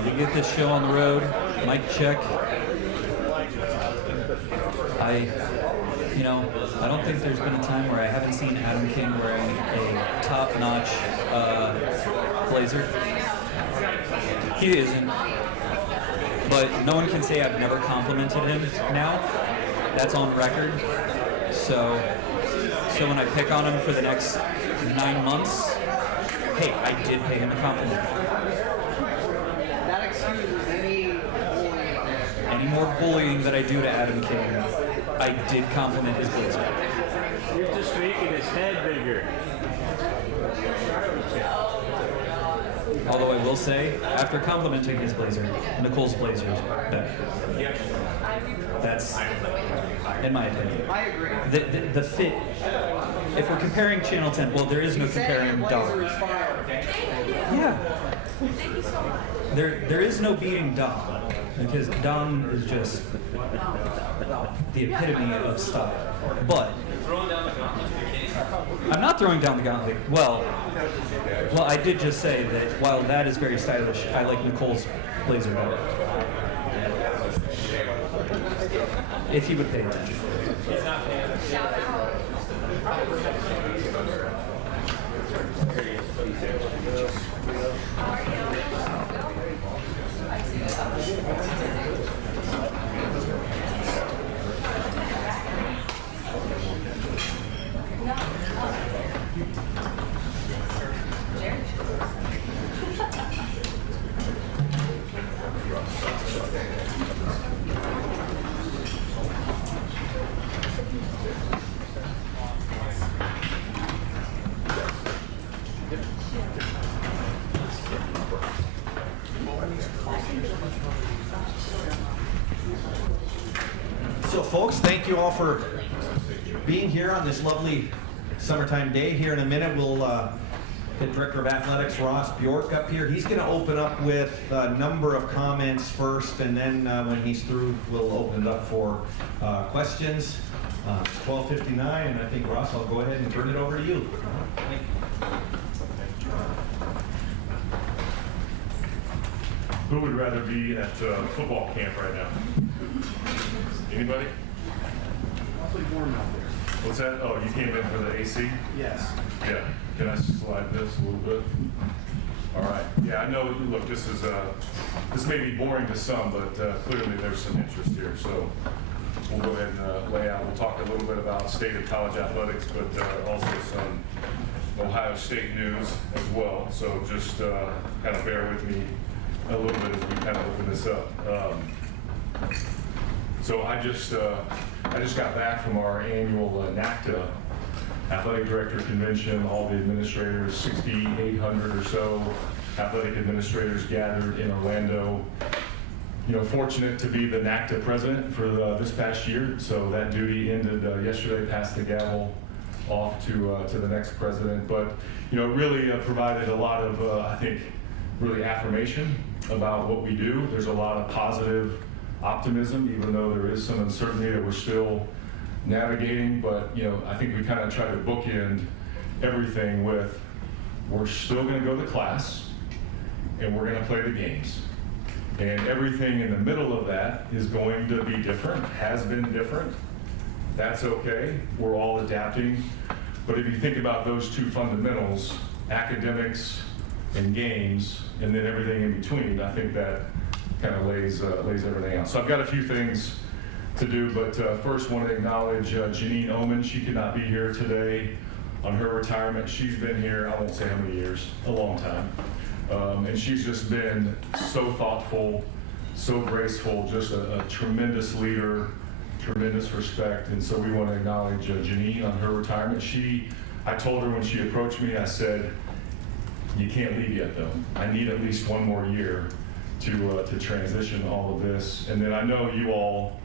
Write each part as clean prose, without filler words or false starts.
We get this show on the road. Mic check. I don't think there's been a time where I haven't seen Adam King wearing a top-notch blazer. He isn't. But no one can say I've never complimented him now. That's on record. So when I pick on him for the next 9 months, hey, I did pay him a compliment. That excuses any bullying. Any more bullying that I do to Adam King, I did compliment his blazer. You're just making his head bigger. Although I will say, after complimenting his blazer, Nicole's blazer is better. That's, in my opinion. I agree. The fit, if we're comparing Channel 10, well, there is no comparing Dom. Yeah. There is no beating Dom, because Dom is just the epitome of style. But I'm not throwing down the gauntlet. Well, I did just say that while that is very stylish, I like Nicole's blazer better. If you would pay attention. So folks, thank you all for being here on this lovely summertime day. Here in a minute, we'll get Director of Athletics Ross Bjork up here. He's going to open up with a number of comments first, and then when he's through, we'll open it up for questions. It's 12:59, and I think, Ross, I'll go ahead and turn it over to you. Who would rather be at football camp right now? Anybody? Awfully warm out there. What's that? Oh, you came in for the AC? Yes. Yeah. Can I slide this a little bit? All right. Yeah, I know. Look, this may be boring to some, but clearly there's some interest here. So we'll go ahead and lay out. We'll talk a little bit about state of college athletics, but also some Ohio State news as well. So just kind of bear with me a little bit as we kind of open this up. So I just got back from our annual NACTA Athletic Director Convention. All the administrators, 6,800 or so athletic administrators gathered in Orlando. You know, fortunate to be the NACTA president for this past year. So that duty ended yesterday, passed the gavel off to the next president. But, you know, it really provided a lot of, I think, really affirmation about what we do. There's a lot of positive optimism, even though there is some uncertainty that we're still navigating. But, you know, I think we kind of try to bookend everything with, we're still going to go to class and we're going to play the games. And everything in the middle of that is going to be different, has been different. That's okay. We're all adapting. But if you think about those two fundamentals, academics and games, and then everything in between, I think that kind of lays everything out. So I've got a few things to do, but first want to acknowledge Janine Oman. She could not be here today on her retirement. She's been here, I won't say how many years, a long time. And she's just been so thoughtful, so graceful, just a tremendous leader, tremendous respect. And so we want to acknowledge Janine on her retirement. I told her when she approached me, I said, you can't leave yet though. I need at least one more year to transition all of this. And then I know you all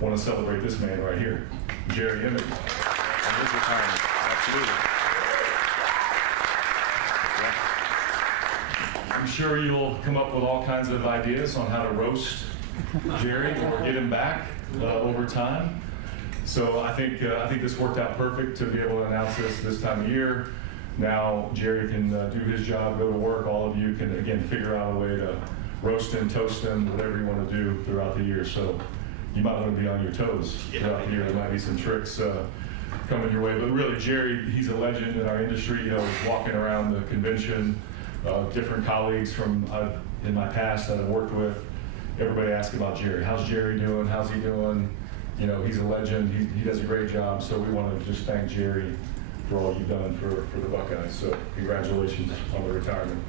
want to celebrate this man right here, Jerry Emmett. And his retirement, absolutely. I'm sure you'll come up with all kinds of ideas on how to roast Jerry or get him back over time. So I think this worked out perfect to be able to announce this time of year. Now Jerry can do his job, go to work. All of you can, again, figure out a way to roasting, toasting, whatever you want to do throughout the year. So you might want to be on your toes throughout the year. There might be some tricks coming your way. But really, Jerry, he's a legend in our industry. You know, he's walking around the convention, different colleagues from in my past that I've worked with. Everybody asks about Jerry. How's Jerry doing? How's he doing? You know, he's a legend. He does a great job. So we want to just thank Jerry for all you've done for the Buckeyes. So congratulations on the retirement.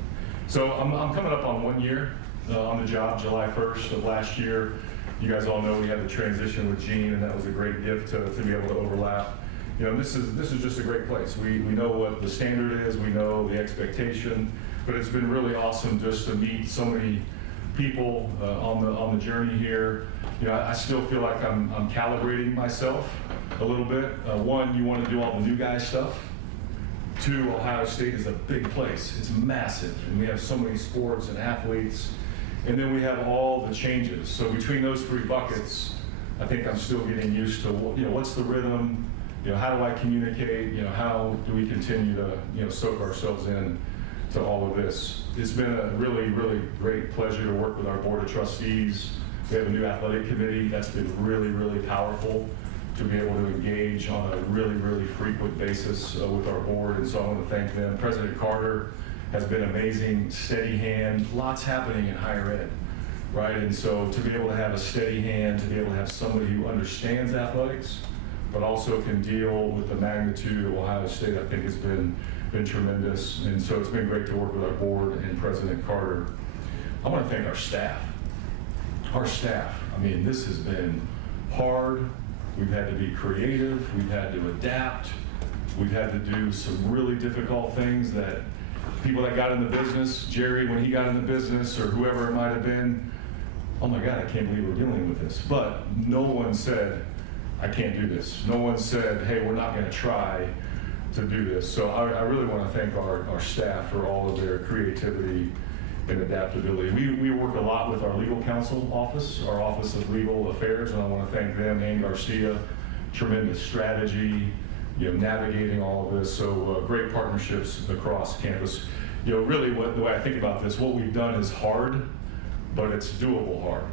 So I'm coming up on 1 year on the job, July 1st of last year. You guys all know we had the transition with Gene, and that was a great gift to be able to overlap. You know, this is just a great place. We know what the standard is, we know the expectation, but it's been really awesome just to meet so many people on the journey here. You know, I still feel like I'm calibrating myself a little bit. One, you want to do all the new guy stuff. Two, Ohio State is a big place. It's massive, and we have so many sports and athletes. And then we have all the changes. So between those three buckets, I think I'm still getting used to, you know, what's the rhythm? You know, how do I communicate? You know, how do we continue to, you know, soak ourselves in to all of this? It's been a really, really great pleasure to work with our board of trustees. We have a new athletic committee that's been really, really powerful to be able to engage on a really, really frequent basis with our board. And so I want to thank them. President Carter has been amazing, steady hand, lots happening in higher ed, right? And so to be able to have a steady hand, to be able to have somebody who understands athletics, but also can deal with the magnitude of Ohio State, I think has been tremendous. And so it's been great to work with our board and President Carter. I want to thank our staff. Our staff, I mean, this has been hard. We've had to be creative. We've had to adapt. We've had to do some really difficult things that people that got in the business, Jerry, when he got in the business, or whoever it might have been, oh my God, I can't believe we're dealing with this. But no one said, I can't do this. No one said, hey, we're not going to try to do this. So I really want to thank our staff for all of their creativity and adaptability. We work a lot with our legal counsel office, our Office of Legal Affairs, and I want to thank them and Garcia. Tremendous strategy, you know, navigating all of this. So great partnerships across campus. You know, really the way I think about this, what we've done is hard, but it's doable hard.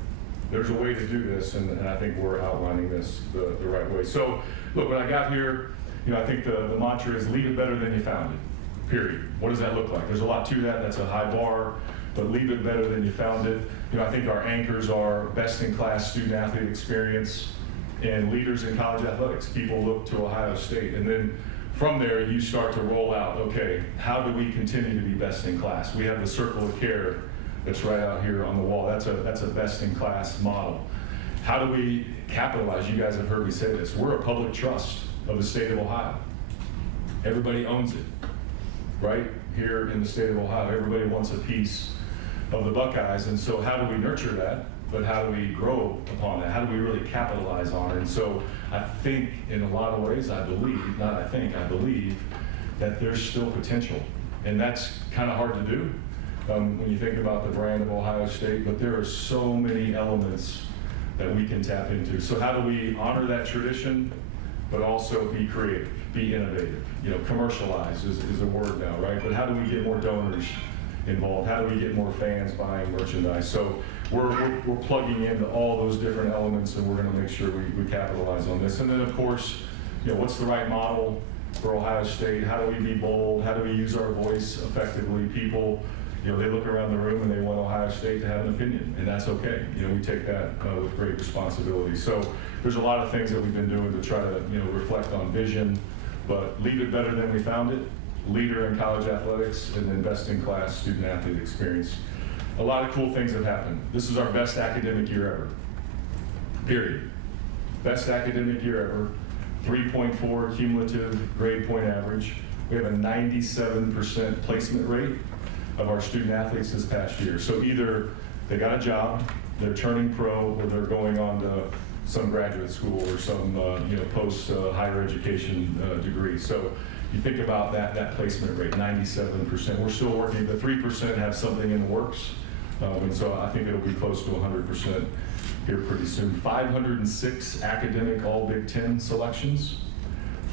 There's a way to do this, and I think we're outlining this the right way. So look, when I got here, you know, I think the mantra is leave it better than you found it, period. What does that look like? There's a lot to that. That's a high bar, but leave it better than you found it. You know, I think our anchors are best-in-class student-athlete experience and leaders in college athletics. People look to Ohio State, and then from there you start to roll out, okay, how do we continue to be best in class? We have the circle of care that's right out here on the wall. That's a best-in-class model. How do we capitalize? You guys have heard me say this. We're a public trust of the state of Ohio. Everybody owns it, right? Here in the state of Ohio, everybody wants a piece of the Buckeyes, and so how do we nurture that? But how do we grow upon that? How do we really capitalize on it? And so I think in a lot of ways, I believe that there's still potential. And that's kind of hard to do when you think about the brand of Ohio State, but there are so many elements that we can tap into. So how do we honor that tradition, but also be creative, be innovative? You know, commercialize is a word now, right? But how do we get more donors involved? How do we get more fans buying merchandise? So we're plugging into all those different elements, and we're going to make sure we capitalize on this. And then, of course, you know, what's the right model for Ohio State? How do we be bold? How do we use our voice effectively? People, you know, they look around the room and they want Ohio State to have an opinion, and that's okay. You know, we take that with great responsibility. So there's a lot of things that we've been doing to try to, you know, reflect on vision, but leave it better than we found it. Leader in college athletics, and then best-in-class student-athlete experience. A lot of cool things have happened. This is our best academic year ever, period. Best academic year ever, 3.4 cumulative grade point average. We have a 97% placement rate of our student-athletes this past year. So either they got a job, they're turning pro, or they're going on to some graduate school or some you know, post-higher education degree. So you think about that placement rate, 97%. We're still working. The 3% have something in the works, and so I think it'll be close to 100% here pretty soon. 506 academic All Big Ten selections.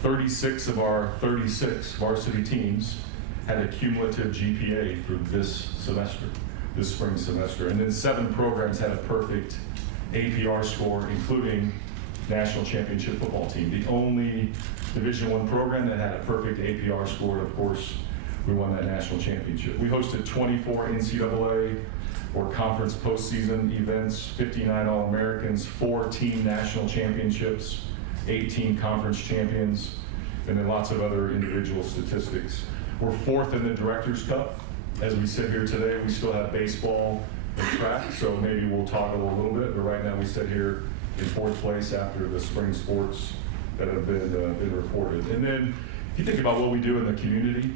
36 of our 36 varsity teams had a cumulative GPA for this semester. this spring semester. And then 7 programs had a perfect APR score, including national championship football team. The only Division I program that had a perfect APR score, and of course, we won that national championship. We hosted 24 NCAA or conference postseason events, 59 All-Americans, 4 team national championships, 18 conference champions, and then lots of other individual statistics. We're 4th in the Director's Cup. As we sit here today, we still have baseball and track, so maybe we'll toggle a little bit, but right now we sit here in 4th place after the spring sports that have been reported. And then if you think about what we do in the community,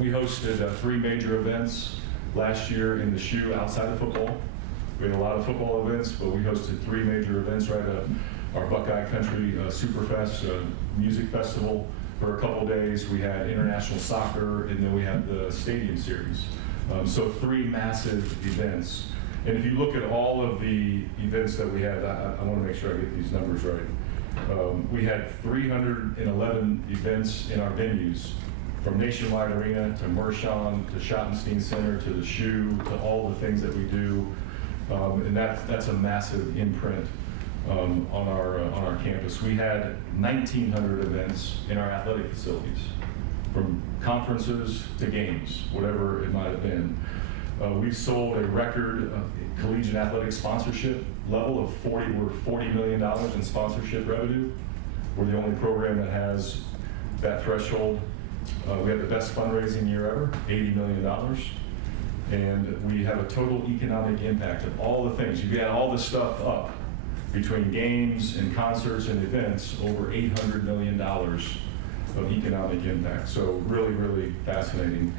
we hosted 3 major events last year in the SHU outside of football. We had a lot of football events, but we hosted 3 major events, right? Our Buckeye Country Superfest music festival for a couple days. We had international soccer, and then we had the stadium series. So 3 massive events. And if you look at all of the events that we had, I want to make sure I get these numbers right. We had 311 events in our venues, from Nationwide Arena to Mershon to Schottenstein Center to the SHU to all the things that we do. And that's a massive imprint on our campus. We had 1,900 events in our athletic facilities, from conferences to games, whatever it might have been. We've sold a record collegiate athletic sponsorship level of $40 million in sponsorship revenue. We're the only program that has that threshold. We have the best fundraising year ever, $80 million. And we have a total economic impact of all the things. You add all this stuff up, between games and concerts and events, over $800 million of economic impact. So really, really fascinating.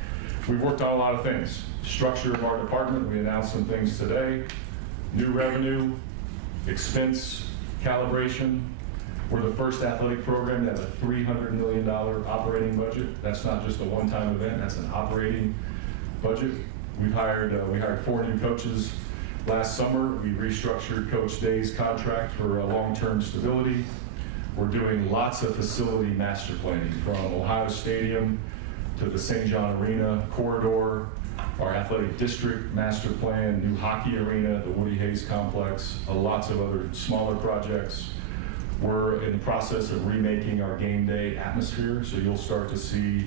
We've worked on a lot of things. Structure of our department, we announced some things today. New revenue, expense calibration. We're the first athletic program to have a $300 million operating budget. That's not just a one-time event, that's an operating budget. We hired 4 new coaches last summer. We restructured Coach Day's contract for long-term stability. We're doing lots of facility master planning, from Ohio Stadium to the St. John Arena corridor, our athletic district master plan, new hockey arena, the Woody Hayes complex, lots of other smaller projects. We're in the process of remaking our game day atmosphere, so you'll start to see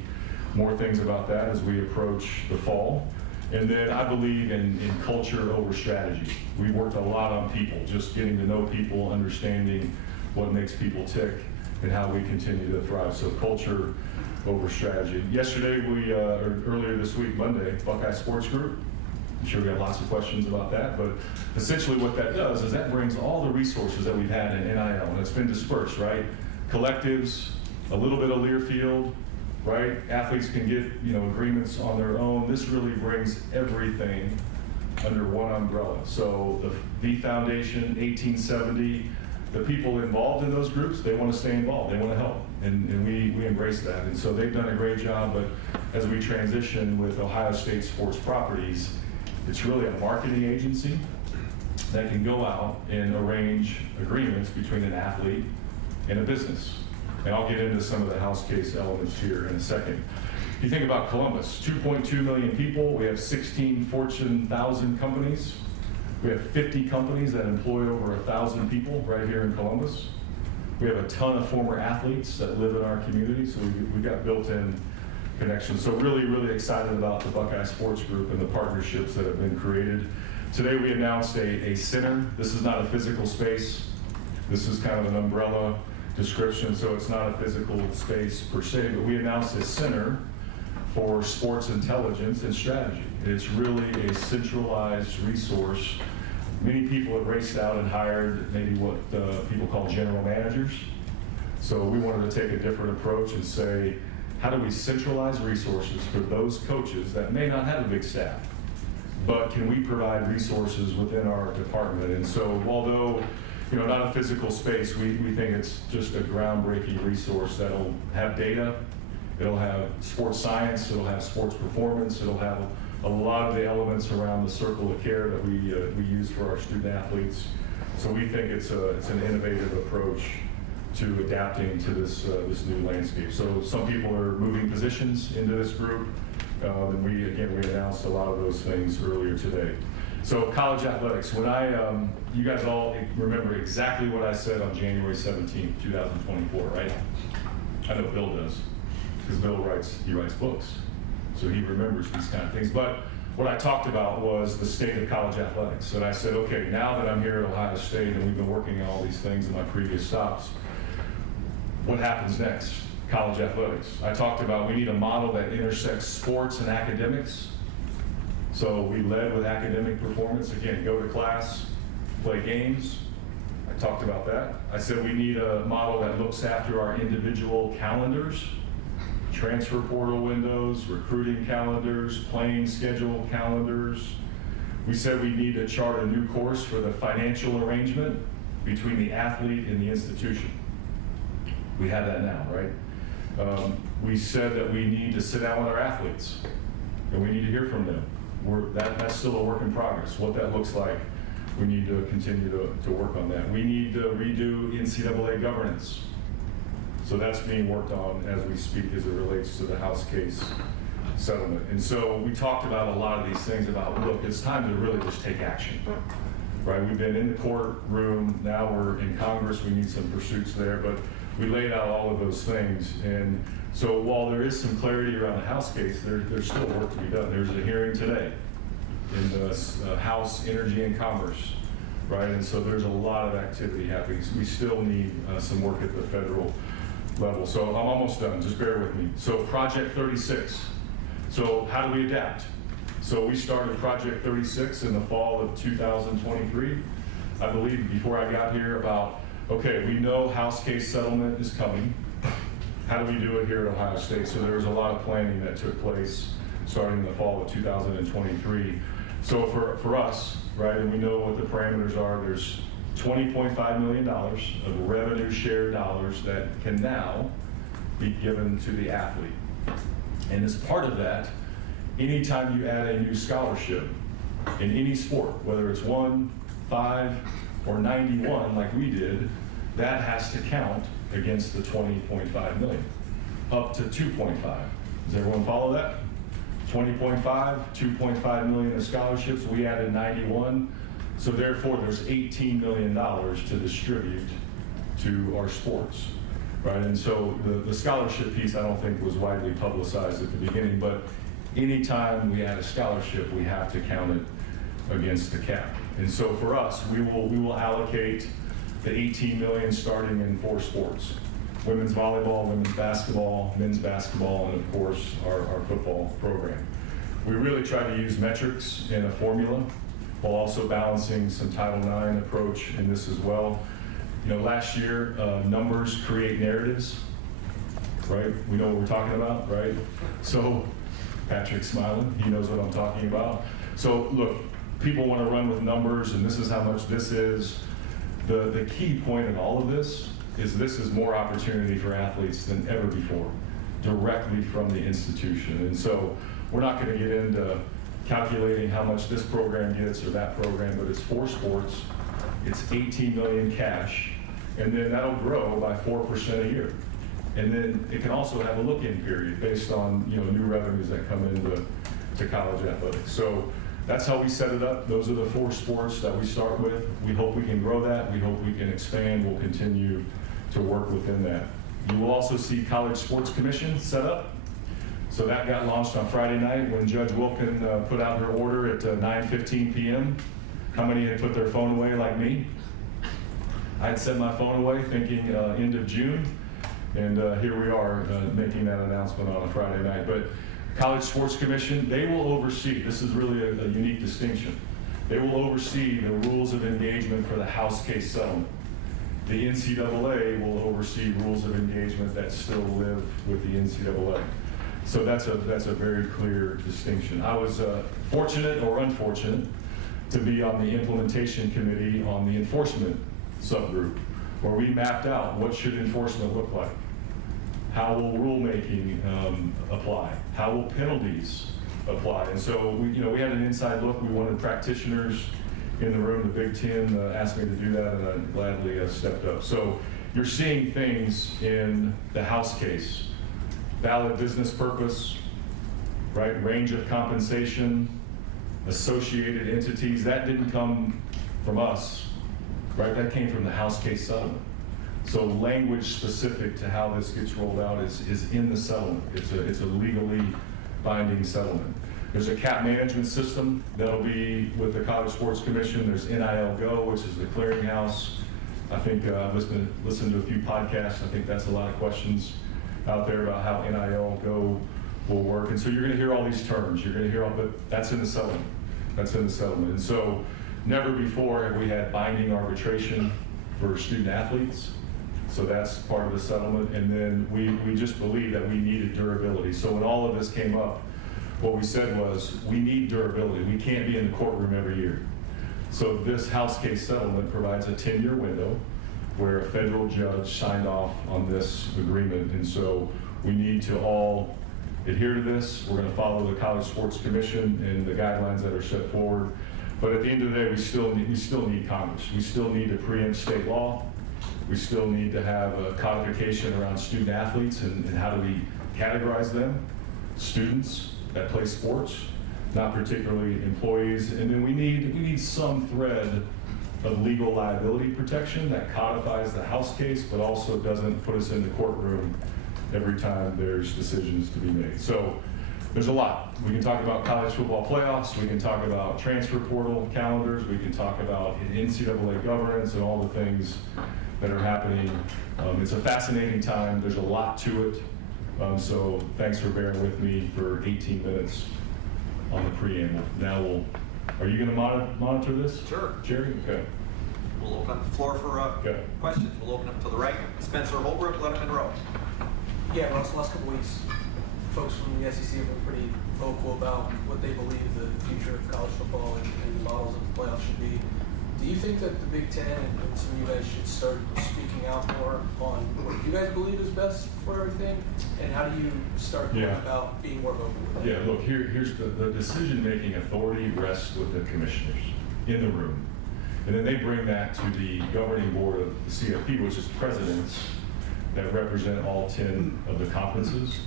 more things about that as we approach the fall. And then I believe in culture over strategy. We worked a lot on people, just getting to know people, understanding what makes people tick, and how we continue to thrive. So culture over strategy. Yesterday, or earlier this week, Monday, Buckeye Sports Group. I'm sure we have lots of questions about that, but essentially what that does is that brings all the resources that we've had in NIL, and it's been dispersed, right? Collectives, a little bit of Learfield, right? Athletes can get, agreements on their own. This really brings everything under one umbrella. So the Foundation, 1870, the people involved in those groups, they want to stay involved, they want to help, and we embrace that. And so they've done a great job, but as we transition with Ohio State Sports Properties, it's really a marketing agency that can go out and arrange agreements between an athlete and a business. And I'll get into some of the house case elements here in a second. If you think about Columbus, 2.2 million people, we have 16 Fortune 1000 companies. We have 50 companies that employ over 1,000 people right here in Columbus. We have a ton of former athletes that live in our community, so we've got built-in connections. So really, really excited about the Buckeye Sports Group and the partnerships that have been created. Today we announced a center. This is not a physical space. This is kind of an umbrella description, so it's not a physical space per se, but we announced a center for sports intelligence and strategy. It's really a centralized resource. Many people have raced out and hired maybe what people call general managers. So we wanted to take a different approach and say, how do we centralize resources for those coaches that may not have a big staff, but can we provide resources within our department? And so although not a physical space, we think it's just a groundbreaking resource that'll have data, it'll have sports science, it'll have sports performance, it'll have a lot of the elements around the circle of care that we use for our student athletes. So we think it's an innovative approach to adapting to this new landscape. So some people are moving positions into this group. And we announced a lot of those things earlier today. So college athletics, when you guys all remember exactly what I said on January 17th, 2024, right? I know Bill does, because Bill writes books. So he remembers these kind of things. But what I talked about was the state of college athletics. And I said, okay, now that I'm here at Ohio State and we've been working on all these things in my previous stops, what happens next? College athletics. I talked about we need a model that intersects sports and academics. So we led with academic performance. Again, go to class, play games. I talked about that. I said we need a model that looks after our individual calendars, transfer portal windows, recruiting calendars, playing schedule calendars. We said we need to chart a new course for the financial arrangement between the athlete and the institution. We have that now, right? We said that we need to sit down with our athletes and we need to hear from them. That's still a work in progress. What that looks like, we need to continue to work on that. We need to redo NCAA governance. So that's being worked on as we speak as it relates to the House case settlement. And so we talked about a lot of these things about, look, it's time to really just take action, right? We've been in the courtroom, now we're in Congress, we need some pursuits there, but we laid out all of those things. And so while there is some clarity around the House case, there's still work to be done. There's a hearing today in the House Energy and Commerce, right? And so there's a lot of activity happening. We still need some work at the federal level. So I'm almost done, just bear with me. So Project 36. So how do we adapt? So we started Project 36 in the fall of 2023. I believe before I got here about, okay, we know House case settlement is coming. How do we do it here at Ohio State? So there was a lot of planning that took place starting in the fall of 2023. So for us, right, and we know what the parameters are, there's $20.5 million of revenue share dollars that can now be given to the athlete. And as part of that, anytime you add a new scholarship in any sport, whether it's 1, 5, or 91 like we did, that has to count against the 20.5 million, up to 2.5. Does everyone follow that? 20.5, 2.5 million of scholarships, we added 91. So therefore, there's $18 million to distribute to our sports, right? And so the scholarship piece, I don't think was widely publicized at the beginning, but anytime we add a scholarship, we have to count it against the cap. And so for us, we will allocate the $18 million starting in 4 sports: women's volleyball, women's basketball, men's basketball, and of course, our football program. We really try to use metrics in a formula, while also balancing some Title IX approach in this as well. You know, last year, numbers create narratives, right? We know what we're talking about, right? So, Patrick's smiling, he knows what I'm talking about. So look, people want to run with numbers and this is how much this is. The key point in all of this is more opportunity for athletes than ever before, directly from the institution. And so we're not going to get into calculating how much this program gets or that program, but it's 4 sports, it's $18 million cash, and then that'll grow by 4% a year. And then it can also have a look-in period based on new revenues that come into college athletics. So that's how we set it up. Those are the 4 sports that we start with. We hope we can grow that. We hope we can expand. We'll continue to work within that. You will also see College Sports Commission set up. So that got launched on Friday night when Judge Wilkin put out her order at 9:15 p.m. How many had put their phone away like me? I had set my phone away thinking end of June, and here we are making that announcement on a Friday night. But College Sports Commission, they will oversee, this is really a unique distinction, they will oversee the rules of engagement for the House case settlement. The NCAA will oversee rules of engagement that still live with the NCAA. So that's a very clear distinction. I was fortunate or unfortunate to be on the implementation committee on the enforcement subgroup, where we mapped out what should enforcement look like. How will rulemaking apply? How will penalties apply? And so we had an inside look. We wanted practitioners in the room. The Big Ten asked me to do that, and I gladly stepped up. So you're seeing things in the House case: valid business purpose, right? Range of compensation, associated entities, that didn't come from us, right? That came from the House case settlement. So language specific to how this gets rolled out is in the settlement. It's a legally binding settlement. There's a cap management system that'll be with the College Sports Commission. There's NIL Go, which is the clearinghouse. I think I've listened to a few podcasts. I think that's a lot of questions out there about how NIL Go will work. And so you're going to hear all these terms. You're going to hear all, but that's in the settlement. That's in the settlement. And so never before have we had binding arbitration for student athletes. So that's part of the settlement. And then we just believe that we needed durability. So when all of this came up, what we said was, we need durability. We can't be in the courtroom every year. So this House case settlement provides a 10-year window where a federal judge signed off on this agreement. And so we need to all adhere to this. We're going to follow the College Sports Commission and the guidelines that are set forward. But at the end of the day, we still need Congress. We still need to preempt state law. We still need to have a codification around student athletes and how do we categorize them. Students that play sports, not particularly employees. And then we need some thread of legal liability protection that codifies the House case, but also doesn't put us in the courtroom every time there's decisions to be made. So there's a lot. We can talk about college football playoffs, we can talk about transfer portal calendars, we can talk about NCAA governance and all the things that are happening. It's a fascinating time. There's a lot to it. So thanks for bearing with me for 18 minutes on the preamble. Now are you going to monitor this? Sure. Jerry? Okay. We'll open up the floor for questions. We'll open up to the right. Spencer Holbrook, Letterman Row. Yeah, Ross, the last couple weeks, folks from the SEC have been pretty vocal about what they believe the future of college football and the models of the playoffs should be. Do you think that the Big Ten and some of you guys should start speaking out more on what you guys believe is best for everything? And how do you start going about being more vocal with that? Yeah, look, here's the decision-making authority rests with the commissioners in the room. And then they bring that to the governing board of the CFP, which is presidents that represent all 10 of the conferences.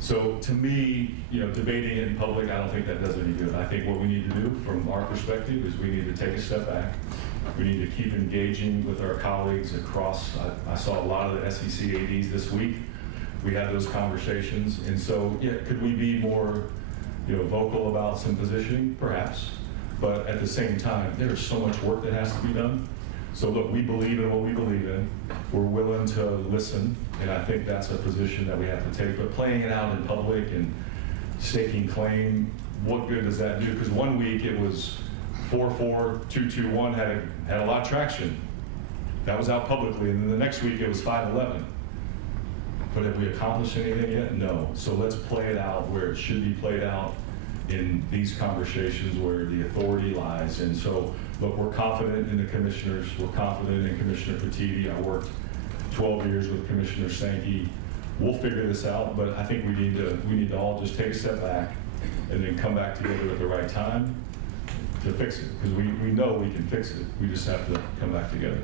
So to me, debating it in public, I don't think that does any good. I think what we need to do from our perspective is we need to take a step back. We need to keep engaging with our colleagues across. I saw a lot of the SEC ADs this week. We had those conversations. And so, could we be more vocal about some positioning? Perhaps. But at the same time, there's so much work that has to be done. So look, we believe in what we believe in. We're willing to listen, and I think that's a position that we have to take. But playing it out in public and staking claim, what good does that do? Because one week it was 4-4, 2-2-1, had a lot of traction. That was out publicly, and then the next week it was 5-11. But have we accomplished anything yet? No. So let's play it out where it should be played out in these conversations where the authority lies. And so, look, we're confident in the commissioners. We're confident in Commissioner Petitti. I worked 12 years with Commissioner Sankey. We'll figure this out, but I think we need to all just take a step back and then come back together at the right time to fix it. Because we know we can fix it. We just have to come back together.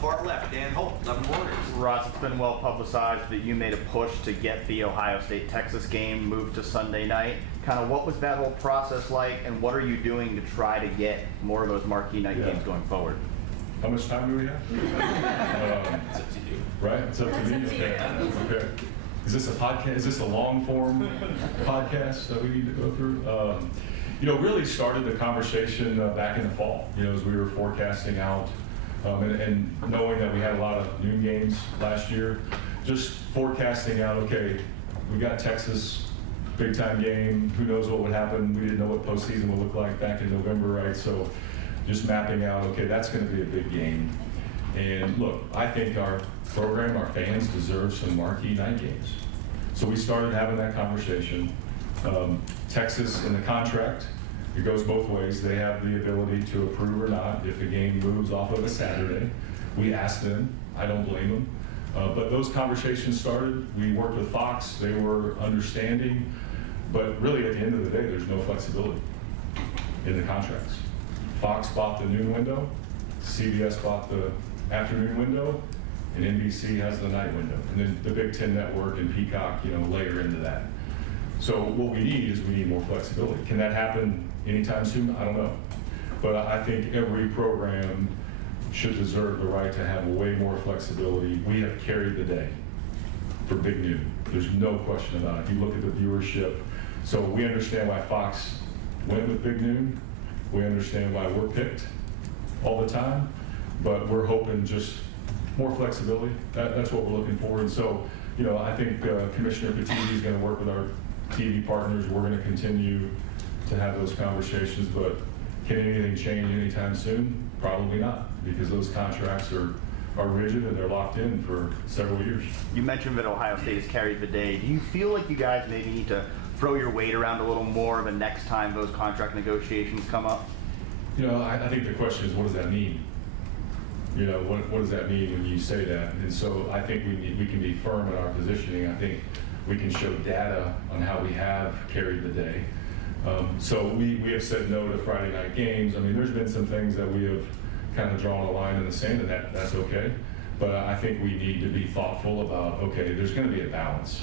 Far left, Dan Holt, 11 Warriors. Ross, it's been well publicized that you made a push to get the Ohio State-Texas game moved to Sunday night. Kind of what was that whole process like, and what are you doing to try to get more of those marquee night games going forward? How much time do we have? It's up to you. Right? It's up to me? Okay. Is this a podcast? Is this a long-form podcast that we need to go through? Really started the conversation back in the fall, as we were forecasting out and knowing that we had a lot of noon games last year, just forecasting out, okay, we got Texas, big-time game, who knows what would happen. We didn't know what postseason would look like back in November, right? So just mapping out, okay, that's going to be a big game. And look, I think our program, our fans deserve some marquee night games. So we started having that conversation. Texas in the contract, it goes both ways. They have the ability to approve or not if the game moves off of a Saturday. We asked them, I don't blame them. But those conversations started. We worked with Fox, they were understanding. But really at the end of the day, there's no flexibility in the contracts. Fox bought the noon window, CBS bought the afternoon window, and NBC has the night window. And then the Big Ten Network and Peacock, layer into that. So what we need is we need more flexibility. Can that happen anytime soon? I don't know. But I think every program should deserve the right to have way more flexibility. We have carried the day for Big Noon. There's no question about it. If you look at the viewership, so we understand why Fox went with Big Noon. We understand why we're picked all the time, but we're hoping just more flexibility. That's what we're looking for. And so, you know, I think Commissioner Petitti is going to work with our TV partners. We're going to continue to have those conversations, but can anything change anytime soon? Probably not, because those contracts are rigid and they're locked in for several years. You mentioned that Ohio State has carried the day. Do you feel like you guys maybe need to throw your weight around a little more the next time those contract negotiations come up? You know, I think the question is, what does that mean? You know, what does that mean when you say that? And so I think we can be firm in our positioning. I think we can show data on how we have carried the day. So we have said no to Friday night games. I mean, there's been some things that we have kind of drawn a line in the sand, and that's okay. But I think we need to be thoughtful about, okay, there's going to be a balance.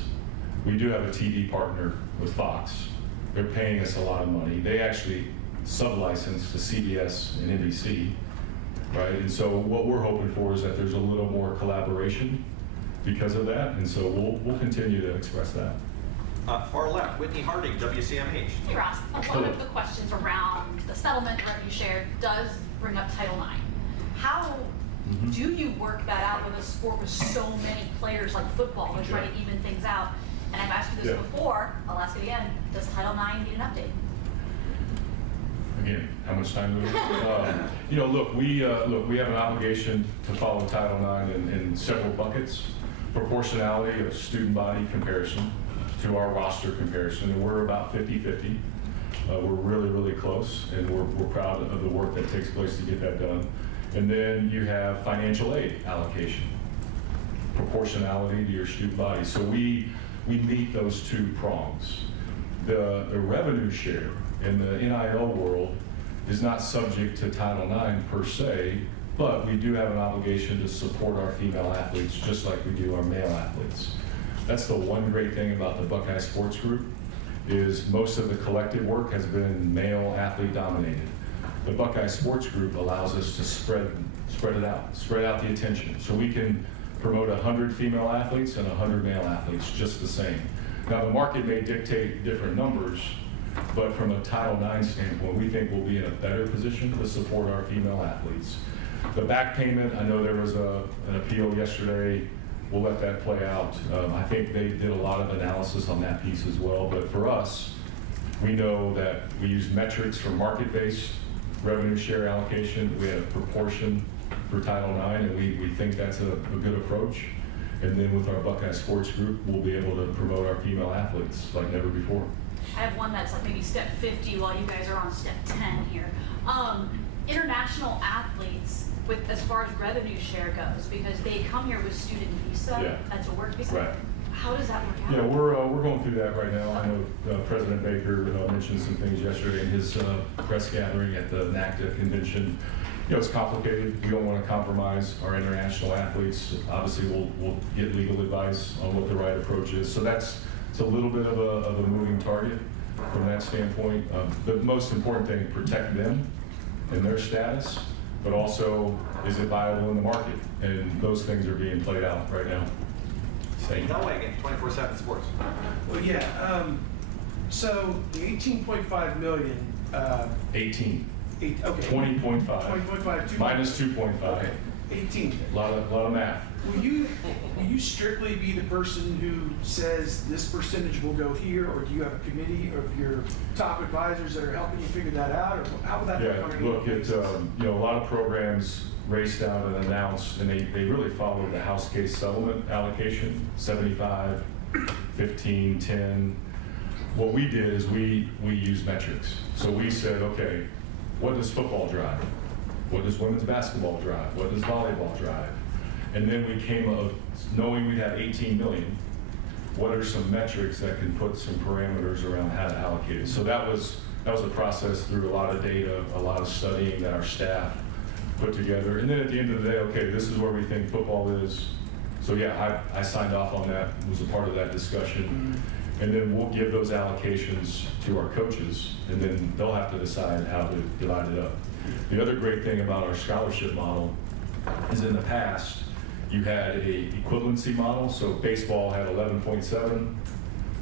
We do have a TV partner with Fox. They're paying us a lot of money. They actually sub-license to CBS and NBC, right? And so what we're hoping for is that there's a little more collaboration because of that, and so we'll continue to express that. Far left, Whitney Harding, WCMH. Hey Ross, one of the questions around the settlement revenue share does bring up Title IX. How do you work that out with a sport with so many players like football to try to even things out? And I've asked you this before, I'll ask it again, does Title IX need an update? Again, how much time do we have? You know, look, we have an obligation to follow Title IX in several buckets. Proportionality of student body comparison to our roster comparison, and we're about 50-50. We're really, really close, and we're proud of the work that takes place to get that done. And then you have financial aid allocation, proportionality to your student body. So we meet those two prongs. The revenue share in the NIL world is not subject to Title IX per se, but we do have an obligation to support our female athletes just like we do our male athletes. That's the one great thing about the Buckeye Sports Group, is most of the collective work has been male athlete dominated. The Buckeye Sports Group allows us to spread out the attention. So we can promote 100 female athletes and 100 male athletes just the same. Now the market may dictate different numbers, but from a Title IX standpoint, we think we'll be in a better position to support our female athletes. The back payment, I know there was an appeal yesterday. We'll let that play out. I think they did a lot of analysis on that piece as well, but for us, we know that we use metrics for market-based revenue share allocation. We had a proportion for Title IX, and we think that's a good approach. And then with our Buckeye Sports Group, we'll be able to promote our female athletes like never before. I have one that's like maybe step 50 while you guys are on step 10 here. International athletes, with as far as revenue share goes, because they come here with student visa, that's a work visa. Right. How does that work out? Yeah, we're going through that right now. I know President Baker mentioned some things yesterday in his press gathering at the NACTA convention. You know, it's complicated. We don't want to compromise our international athletes. Obviously, we'll get legal advice on what the right approach is. So it's a little bit of a moving target from that standpoint. The most important thing, protect them and their status, but also, is it viable in the market? And those things are being played out right now. No way, again, 24/7 Sports. Well, yeah, so the 18.5 million, 18. okay. 20.5. 20.5. Minus 2.5. Okay, 18. A lot of math. Will you strictly be the person who says this percentage will go here, or do you have a committee of your top advisors that are helping you figure that out, or how will that Yeah, work? look, a lot of programs raced out and announced, and they really followed the House case settlement allocation, 75, 15, 10. What we did is we used metrics. So we said, okay, what does football drive? What does women's basketball drive? What does volleyball drive? And then we came up, knowing we'd have 18 million, what are some metrics that can put some parameters around how to allocate it? So that was a process through a lot of data, a lot of studying that our staff put together. And then at the end of the day, okay, this is where we think football is. So yeah, I signed off on that, was a part of that discussion. And then we'll give those allocations to our coaches, and then they'll have to decide how to divide it up. The other great thing about our scholarship model is in the past, you had a equivalency model, so baseball had 11.7,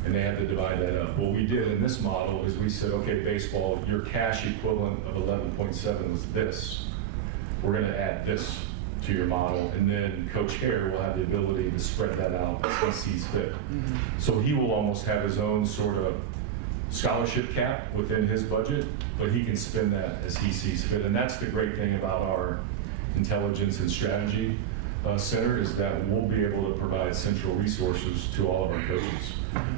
and they had to divide that up. What we did in this model is we said, okay, baseball, your cash equivalent of 11.7 was this. We're gonna add this to your model, and then Coach Hare will have the ability to spread that out as he sees fit. So he will almost have his own sort of scholarship cap within his budget, but he can spend that as he sees fit. And that's the great thing about our intelligence and strategy center, is that we'll be able to provide central resources to all of our coaches.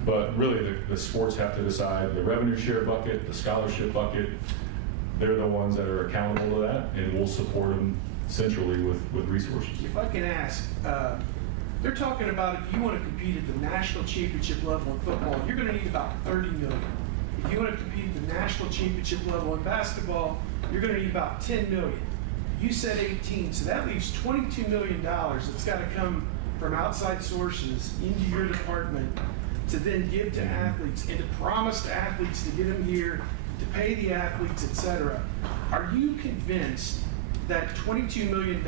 But really, the sports have to decide the revenue share bucket, the scholarship bucket. They're the ones that are accountable to that, and we'll support them centrally with resources. If I can ask, they're talking about if you want to compete at the national championship level in football, you're going to need about 30 million. If you want to compete at the national championship level in basketball, you're going to need about 10 million. You said 18, so that leaves $22 million that's got to come from outside sources into your department to then give to athletes and to promise to athletes to get them here, to pay the athletes, etc. Are you convinced that $22 million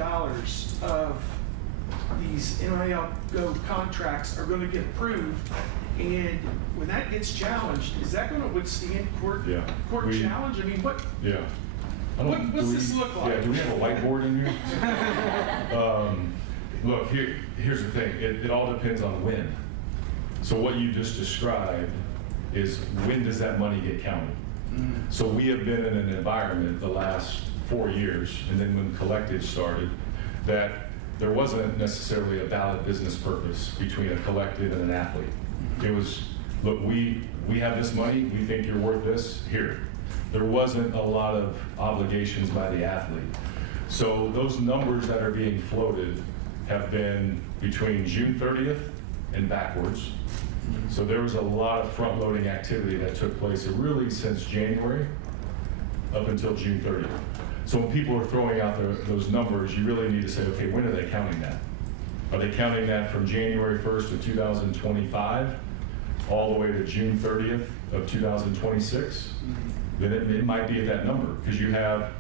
of these NIL Go contracts are going to get approved? And when that gets challenged, is that going to withstand court challenge? I mean, what? Yeah. What's this look like? Yeah, do we have a whiteboard in here? Look, here's the thing. It all depends on when. So what you just described is, when does that money get counted? So we have been in an environment the last 4 years, and then when Collective started, that there wasn't necessarily a valid business purpose between a collective and an athlete. It was, look, we have this money, we think you're worth this, here. There wasn't a lot of obligations by the athlete. So those numbers that are being floated have been between June 30th and backwards. So there was a lot of front-loading activity that took place really since January up until June 30th. So when people are throwing out those numbers, you really need to say, okay, when are they counting that? Are they counting that from January 1st of 2025 all the way to June 30th of 2026? Then it might be at that number, because you have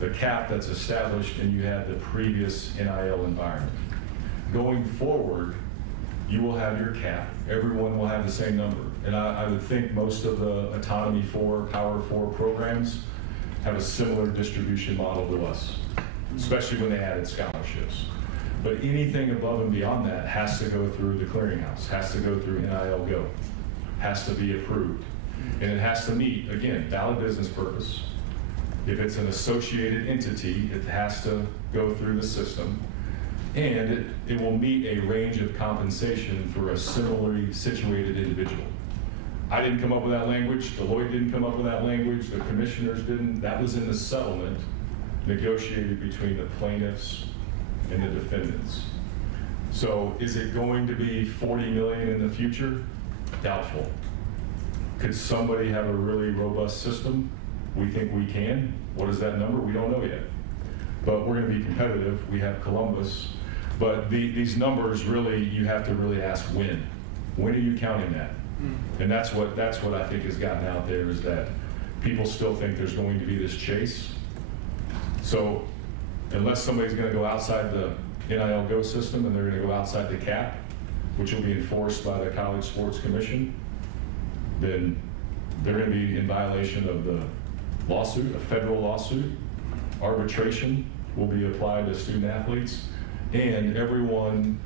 the cap that's established and you have the previous NIL environment. Going forward, you will have your cap. Everyone will have the same number. And I would think most of the Autonomy 4, Power 4 programs have a similar distribution model to us, especially when they added scholarships. But anything above and beyond that has to go through the clearinghouse, has to go through NIL Go, has to be approved. And it has to meet, again, valid business purpose. If it's an associated entity, it has to go through the system. And it will meet a range of compensation for a similarly situated individual. I didn't come up with that language, Deloitte didn't come up with that language, the commissioners didn't. That was in the settlement negotiated between the plaintiffs and the defendants. So is it going to be 40 million in the future? Doubtful. Could somebody have a really robust system? We think we can. What is that number? We don't know yet. But we're going to be competitive. We have Columbus. But these numbers, really, you have to really ask when. When are you counting that? And that's what I think has gotten out there, is that people still think there's going to be this chase. So unless somebody's going to go outside the NIL Go system and they're going to go outside the cap, which will be enforced by the College Sports Commission, then they're going to be in violation of the lawsuit, a federal lawsuit. Arbitration will be applied to student athletes, and everyone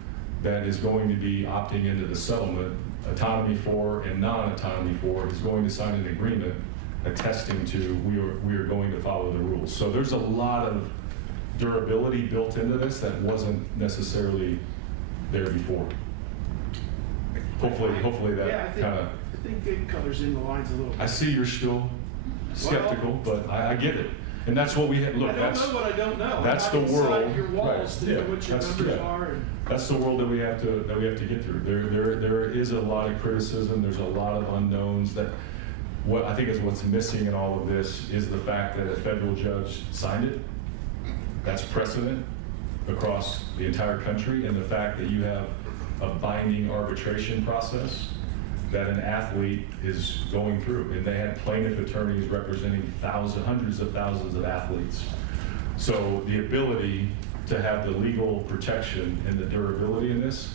that is going to be opting into the settlement, Autonomy 4 and non-Autonomy 4, is going to sign an agreement attesting to we are going to follow the rules. So there's a lot of durability built into this that wasn't necessarily there before. Hopefully that kind of. I think it colors in the lines a little bit. I see you're still skeptical, but I get it. And that's what we have. Look, I don't know what I don't know. That's I'm the not world. inside your walls to know what your numbers are. And That's the world that we have to get through. There is a lot of criticism. There's a lot of unknowns. That what I think is what's missing in all of this is the fact that a federal judge signed it. That's precedent across the entire country, and the fact that you have a binding arbitration process that an athlete is going through. And they had plaintiff attorneys representing hundreds of thousands of athletes. So the ability to have the legal protection and the durability in this,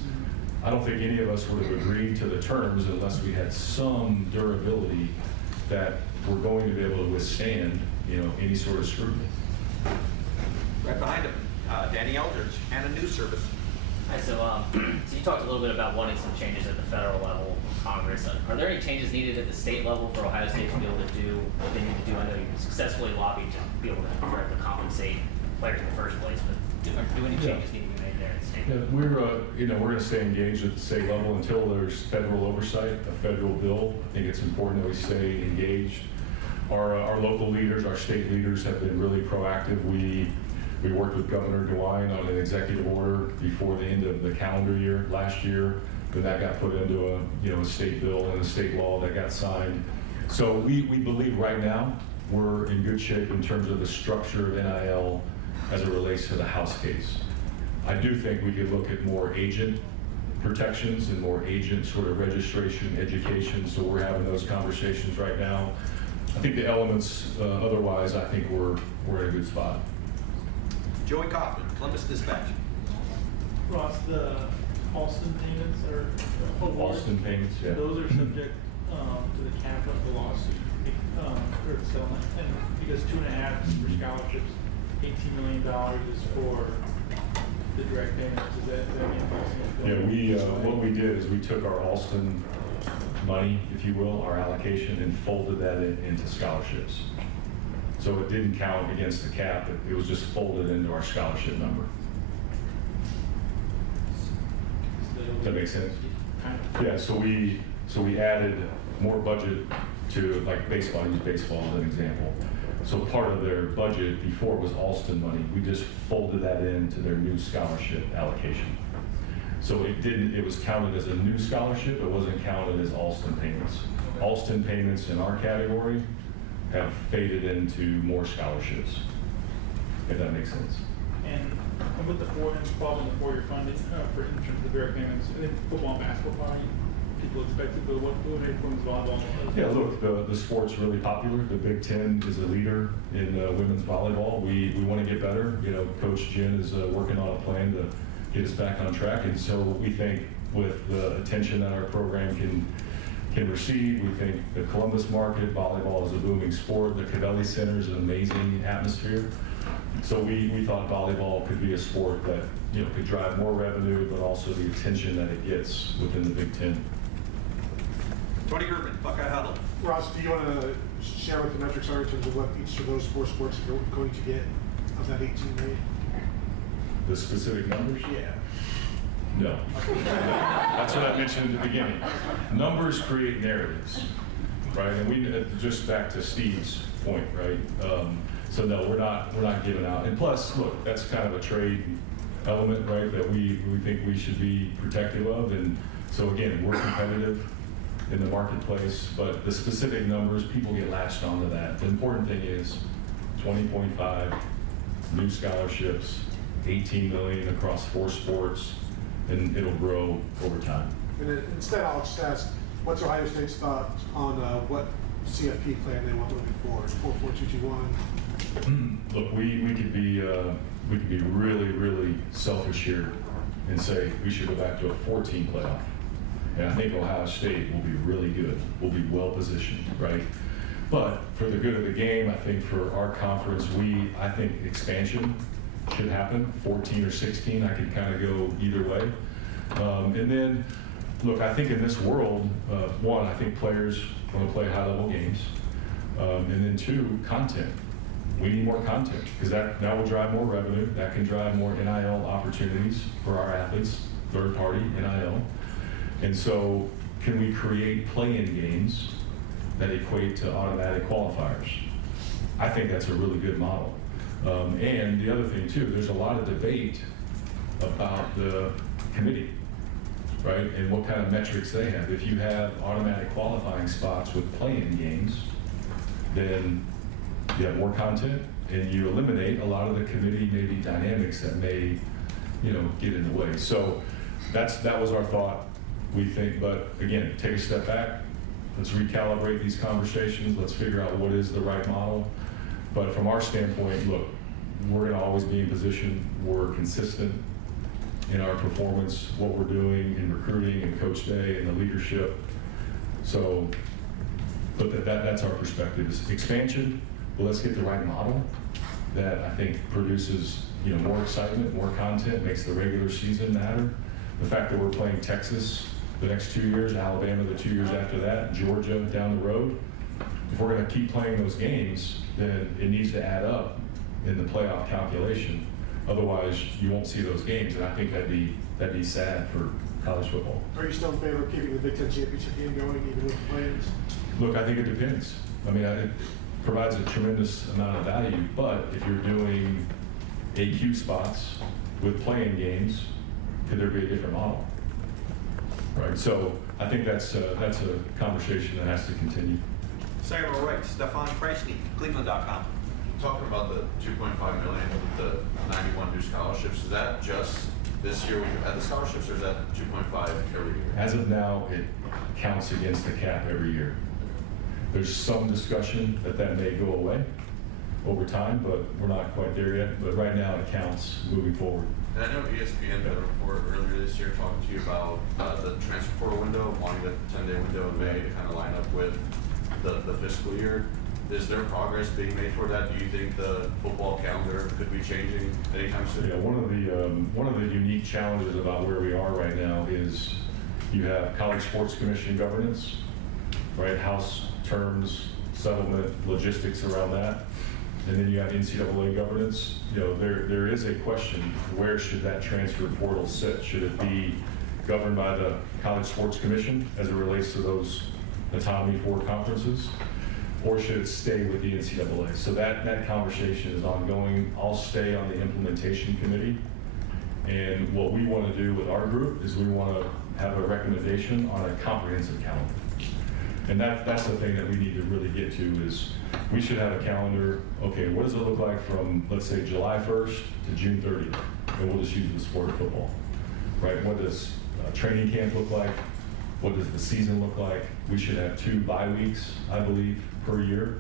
I don't think any of us would have agreed to the terms unless we had some durability that we're going to be able to withstand, any sort of scrutiny. Right behind him, Danny Eldridge, and a news service. Hi, so you talked a little bit about wanting some changes at the federal level, Congress. Are there any changes needed at the state level for Ohio State to be able to do what they need to do? I know you successfully lobbied to be able to directly compensate players in the first place, but do any changes need to be made there at the state level? We're going to stay engaged at the state level until there's federal oversight, a federal bill. I think it's important that we stay engaged. Our local leaders, our state leaders have been really proactive. We worked with Governor DeWine on an executive order before the end of the calendar year last year, but that got put into a state bill and a state law that got signed. So we believe right now we're in good shape in terms of the structure of NIL as it relates to the House case. I do think we could look at more agent protections and more agent sort of registration, education, so we're having those conversations right now. I think the elements, otherwise, I think we're in a good spot. Joey Kaufman, Columbus Dispatch. Ross, the Alston payments are awards. Alston payments, yeah. Those are subject to the cap of the lawsuit or the settlement, and because 2.5 is for scholarships, $18 million is for the direct payments. Is that Yeah, what we did is we took our Alston money, if you will, our allocation, and folded that into scholarships. So it didn't count against the cap. It was just folded into our scholarship number. Does that make sense? Yeah. So we added more budget to, like, baseball. I use baseball as an example. So part of their budget before was Alston money. We just folded that into their new scholarship allocation. So it was counted as a new scholarship. It wasn't counted as Alston payments. Alston payments in our category have faded into more scholarships, if that makes sense. And with the following the 4-year funding for in terms of the direct payments, I think football and basketball probably people expect it, but what influence volleyball? Yeah, look, the sport's really popular. The Big Ten is a leader in women's volleyball. We want to get better. Coach Jen is working on a plan to get us back on track, and so we think with the attention that our program can receive, we think the Columbus market, volleyball is a booming sport. The Cavelli Center is an amazing atmosphere. So we thought volleyball could be a sport that could drive more revenue, but also the attention that it gets within the Big Ten. Tony German, Buckeye Huddle. Ross, do you want to share what the metrics are in terms of what each of those 4 sports are going to get of that 18 million? The specific numbers? Yeah. No. That's what I mentioned at the beginning. Numbers create narratives, right? And we just back to Steve's point, right? So no, we're not giving out. And plus, look, that's kind of a trade element, right? That we think we should be protective of. And so again, we're competitive in the marketplace, but the specific numbers, people get latched onto that. The important thing is 20.5 new scholarships, 18 million across 4 sports, and it'll grow over time. And then instead, I'll just ask, what's Ohio State's thought on what CFP plan they want moving forward? 4.4221. Look, we could be really, really selfish here and say we should go back to a 14 playoff. And I think Ohio State will be really good. We'll be well positioned, right? But for the good of the game, I think for our conference, I think expansion should happen. 14 or 16, I could kind of go either way. And then, look, I think in this world, one, I think players want to play high-level games. And then 2, content. We need more content because that will drive more revenue. That can drive more NIL opportunities for our athletes, third-party NIL. And so can we create play-in games that equate to automatic qualifiers? I think that's a really good model. And the other thing too, there's a lot of debate about the committee, right? And what kind of metrics they have. If you have automatic qualifying spots with play-in games, then you have more content and you eliminate a lot of the committee maybe dynamics that may, get in the way. So that was our thought we think, but again, take a step back. Let's recalibrate these conversations. Let's figure out what is the right model. But from our standpoint, look, we're going to always be in position. We're consistent in our performance, what we're doing in recruiting and coach day and the leadership. So, but that's our perspective is expansion. But let's get the right model that I think produces more excitement, more content, makes the regular season matter. The fact that we're playing Texas the next 2 years, Alabama the 2 years after that, Georgia down the road. If we're going to keep playing those games, then it needs to add up in the playoff calculation. Otherwise, you won't see those games, and I think that'd be sad for college football. Are you still in favor of keeping the Big Ten championship game going, even with the play-ins? Look, I think it depends. I mean, it provides a tremendous amount of value, but if you're doing AQ spots with playing games, could there be a different model? Right. So I think that's a conversation that has to continue. Second row right, Stefan Kreisky, Cleveland.com. Talking about the $2.5 million with the 91 new scholarships, is that just this year when you had the scholarships, or is that 2.5 every year? As of now, it counts against the cap every year. There's some discussion that may go away over time, but we're not quite there yet. But right now, it counts moving forward. And I know ESPN did a report earlier this year talking to you about the transfer portal window, wanting the 10-day window in May to kind of line up with the fiscal year. Is there progress being made toward that? Do you think the football calendar could be changing anytime soon? Yeah, one of the unique challenges about where we are right now is you have College Sports Commission governance, right? House terms, settlement, logistics around that. And then you have NCAA governance. There is a question, where should that transfer portal sit? Should it be governed by the College Sports Commission as it relates to those autonomy for conferences? Or should it stay with the NCAA? So that conversation is ongoing. I'll stay on the implementation committee. And what we want to do with our group is we want to have a recommendation on a comprehensive calendar. And that's the thing that we need to really get to is we should have a calendar. Okay, what does it look like from, let's say, July 1st to June 30th? And we'll just use the sport of football, right? What does training camp look like? What does the season look like? We should have 2 bye weeks, I believe, per year,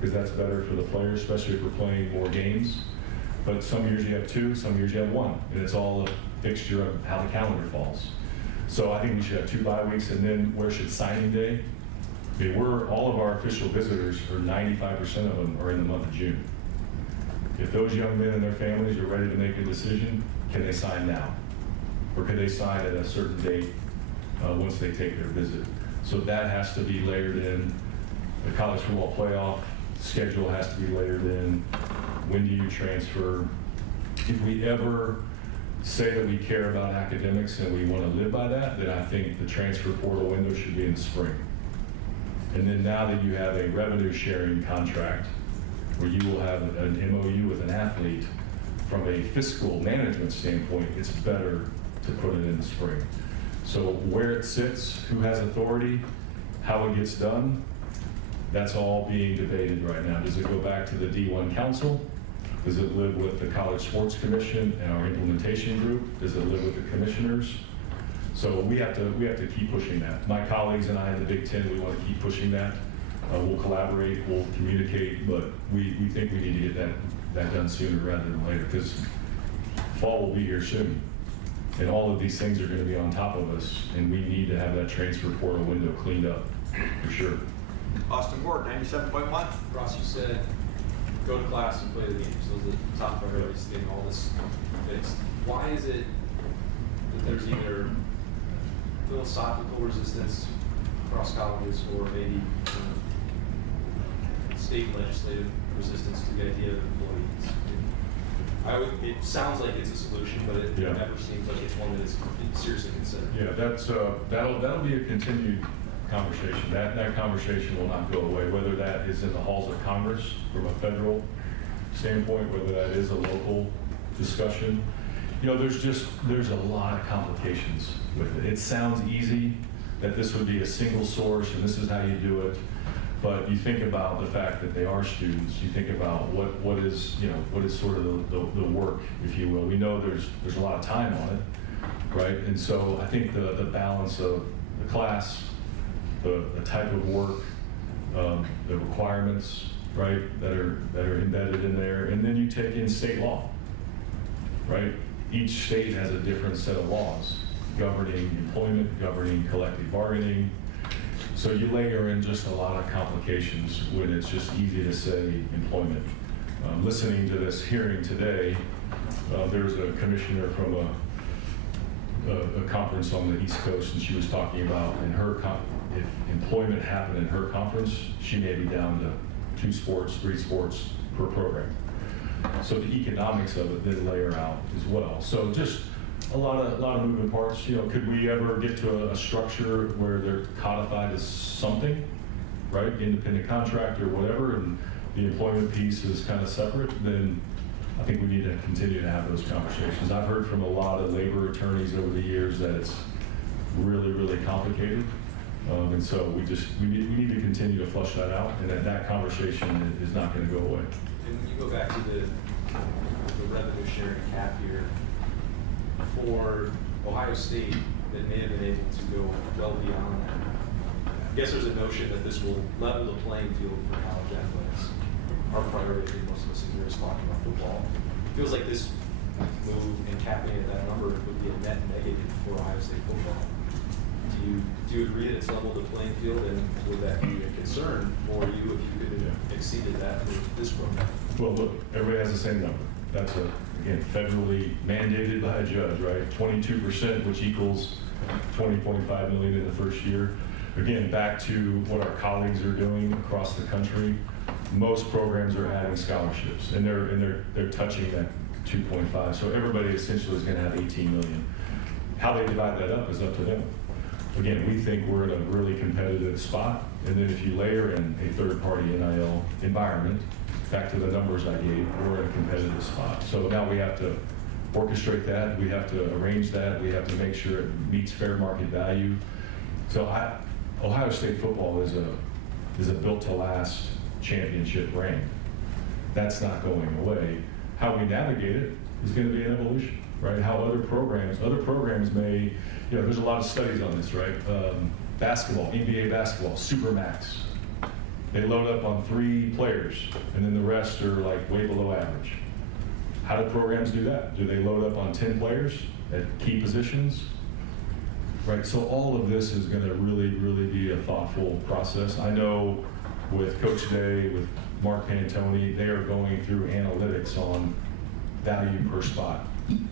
because that's better for the players, especially if we're playing more games. But some years you have 2, some years you have 1, and it's all a fixture of how the calendar falls. So I think we should have 2 bye weeks, and then where should signing day? I mean, all of our official visitors, or 95% of them, are in the month of June. If those young men and their families are ready to make a decision, can they sign now? Or can they sign at a certain date once they take their visit? So that has to be layered in. The college football playoff schedule has to be layered in. When do you transfer? If we ever say that we care about academics and we want to live by that, then I think the transfer portal window should be in the spring. And then now that you have a revenue sharing contract where you will have an MOU with an athlete, from a fiscal management standpoint, it's better to put it in the spring. So where it sits, who has authority, how it gets done, that's all being debated right now. Does it go back to the D1 Council? Does it live with the College Sports Commission and our implementation group? Does it live with the commissioners? So we have to keep pushing that. My colleagues and I in the Big Ten, we want to keep pushing that. We'll collaborate, we'll communicate, but we think we need to get that done sooner rather than later, because fall will be here soon. And all of these things are going to be on top of us, and we need to have that transfer portal window cleaned up, for sure. Austin Ward, 97.1. Ross, you said go to class and play the games. Those are the top priorities, getting all this fixed. Why is it that there's either philosophical resistance across colleges or maybe state legislative resistance to the idea of employees? It sounds like it's a solution, but it never seems like it's one that is seriously considered. Yeah, that'll be a continued conversation. That conversation will not go away, whether that is in the halls of Congress from a federal standpoint, whether that is a local discussion. There's a lot of complications with it. It sounds easy that this would be a single source and this is how you do it. But you think about the fact that they are students. You think about what is sort of the work, if you will. We know there's a lot of time on it, right? And so I think the balance of the class, the type of work, the requirements, right, that are embedded in there, and then you take in state law, right? Each state has a different set of laws governing employment, governing collective bargaining. So you layer in just a lot of complications when it's just easy to say employment. Listening to this hearing today, there's a commissioner from a conference on the East Coast, and she was talking about if employment happened in her conference, she may be down to 2 sports, 3 sports per program. So the economics of it then layer out as well. So just a lot of moving parts. You know, could we ever get to a structure where they're codified as something, right? Independent contractor, whatever, and the employment piece is kind of separate, then I think we need to continue to have those conversations. I've heard from a lot of labor attorneys over the years that it's really, really complicated. And so we need to continue to flush that out, and that conversation is not going to go away. And when you go back to the revenue sharing cap here, for Ohio State that may have been able to go well beyond that, I guess there's a notion that this will level the playing field for college athletics. Our priority, I think most of us in here is talking about football. It feels like this move and capping at that number would be a net negative for Ohio State football. Do you agree that it's leveled the playing field, and would that be a concern for you if you could have exceeded that for this program? Well, look, everybody has the same number. That's again, federally mandated by a judge, right? 22%, which equals $20.5 million in the first year. Again, back to what our colleagues are doing across the country. Most programs are adding scholarships, and they're touching that 2.5. So everybody essentially is going to have 18 million. How they divide that up is up to them. Again, we think we're in a really competitive spot, and then if you layer in a third-party NIL environment, back to the numbers I gave, we're in a competitive spot. So now we have to orchestrate that, we have to arrange that, we have to make sure it meets fair market value. So Ohio State football is a built-to-last championship brand. That's not going away. How we navigate it is going to be an evolution, right? How other programs may, you know, there's a lot of studies on this, right? Basketball, NBA basketball, Supermax. They load up on 3 players, and then the rest are like way below average. How do programs do that? Do they load up on 10 players at key positions? Right, so all of this is going to really, really be a thoughtful process. I know with Coach Day, with Mark Pantoni, they are going through analytics on value per spot.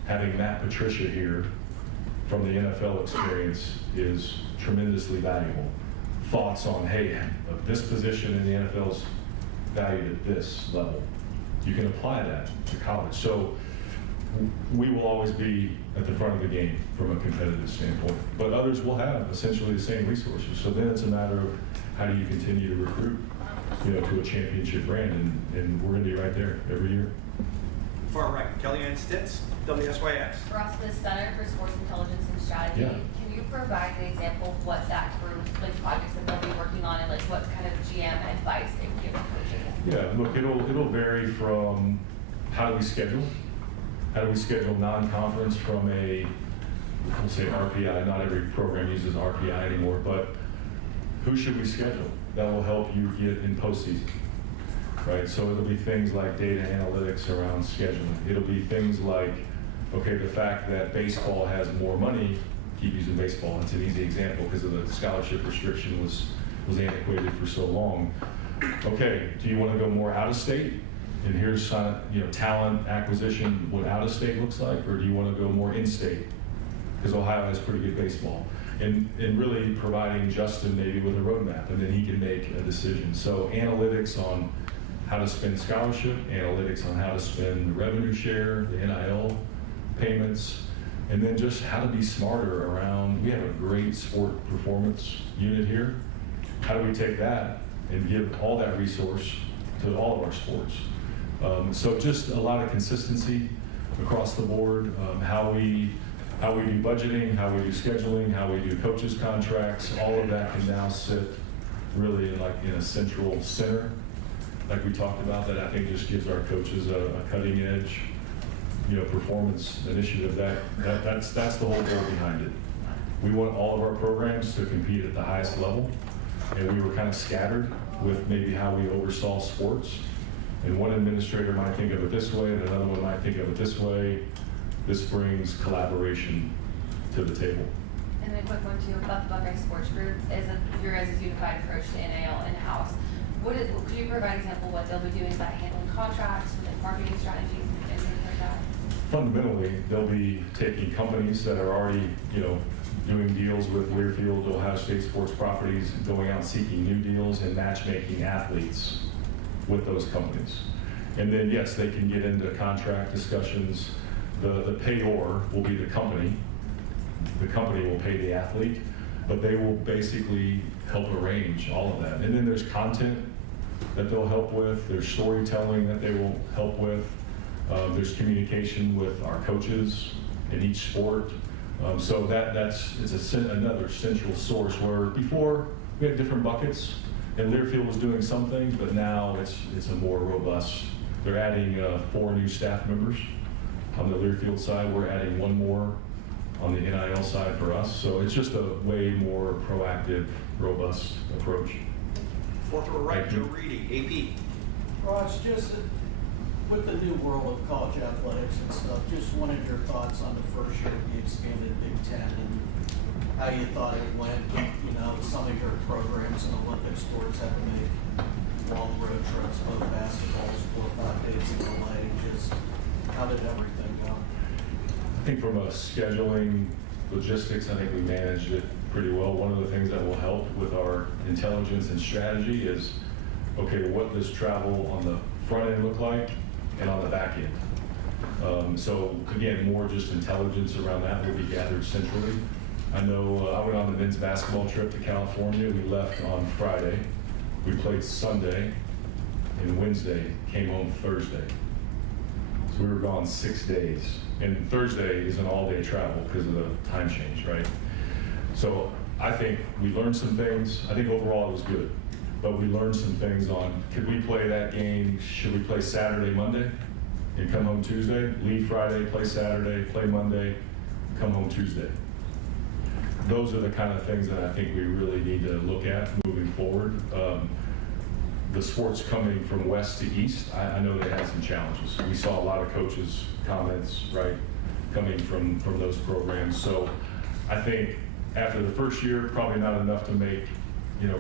Having Matt Patricia here from the NFL experience is tremendously valuable. Thoughts on, hey, this position in the NFL's valued at this level. You can apply that to college. So we will always be at the front of the game from a competitive standpoint, but others will have essentially the same resources. So then it's a matter of how do you continue to recruit, you know, to a championship brand, and we're going to be right there every year. Far right, Kellyanne Stitz, WSYS. Ross, the Center for Sports Intelligence and Strategy, can you provide an example of what that group, like projects that they'll be working on, and like what kind of GM advice they give coaches? Yeah, look, it'll vary from how do we schedule non-conference from we'll say RPI. Not every program uses RPI anymore, but who should we schedule? That will help you get in postseason. Right, so it'll be things like data analytics around scheduling. It'll be things like, okay, the fact that baseball has more money, keep using baseball, it's an easy example because of the scholarship restriction was antiquated for so long. Okay, do you want to go more out of state? And here's talent acquisition, what out of state looks like, or do you want to go more in state? Because Ohio has pretty good baseball. And really providing Justin maybe with a roadmap, and then he can make a decision. So analytics on how to spend scholarship, analytics on how to spend the revenue share, the NIL payments, and then just how to be smarter around, we have a great sport performance unit here. How do we take that and give all that resource to all of our sports? So just a lot of consistency across the board, how we do budgeting, how we do scheduling, how we do coaches' contracts, all of that can now sit really in a central center, like we talked about, that I think just gives our coaches a cutting edge performance initiative, that's the whole goal behind it. We want all of our programs to compete at the highest level, and we were kind of scattered with maybe how we oversaw sports. And one administrator might think of it this way, and another one might think of it this way. This brings collaboration to the table. And then a quick one too, about the Buckeye Sports Group, is your guys' unified approach to NIL in-house. Could you provide an example of what they'll be doing? Is that handling contracts, like marketing strategies, and things like that? Fundamentally, they'll be taking companies that are already, doing deals with Learfield, Ohio State sports properties, going out seeking new deals and matchmaking athletes with those companies. And then, yes, they can get into contract discussions. The payor will be the company. The company will pay the athlete, but they will basically help arrange all of that. And then there's content that they'll help with. There's storytelling that they will help with. There's communication with our coaches in each sport. So it's another central source where before we had different buckets and Learfield was doing some things, but now it's a more robust. They're adding 4 new staff members on the Learfield side. We're adding 1 more on the NIL side for us. So it's just a way more proactive, robust approach. Fourth row right, Joe Reedy, AP. Ross, just with the new world of college athletics and stuff, just wanted your thoughts on the first year of the expanded Big Ten and how you thought it went. Some of your programs in Olympic sports had to make long road trips, both basketballs, 4 or 5 days in LA. Just how did everything go? I think from a scheduling, logistics, I think we managed it pretty well. One of the things that will help with our intelligence and strategy is, okay, what does travel on the front end look like and on the back end? So again, more just intelligence around that will be gathered centrally. I know I went on the men's basketball trip to California. We left on Friday. We played Sunday and Wednesday, came home Thursday. So we were gone 6 days. And Thursday is an all-day travel because of the time change, right? So I think we learned some things. I think overall it was good. But we learned some things on, could we play that game? Should we play Saturday, Monday, and come home Tuesday? Leave Friday, play Saturday, play Monday, come home Tuesday. Those are the kind of things that I think we really need to look at moving forward. The sports coming from west to east, I know they had some challenges. We saw a lot of coaches' comments, right, coming from those programs. So I think after the first year, probably not enough to make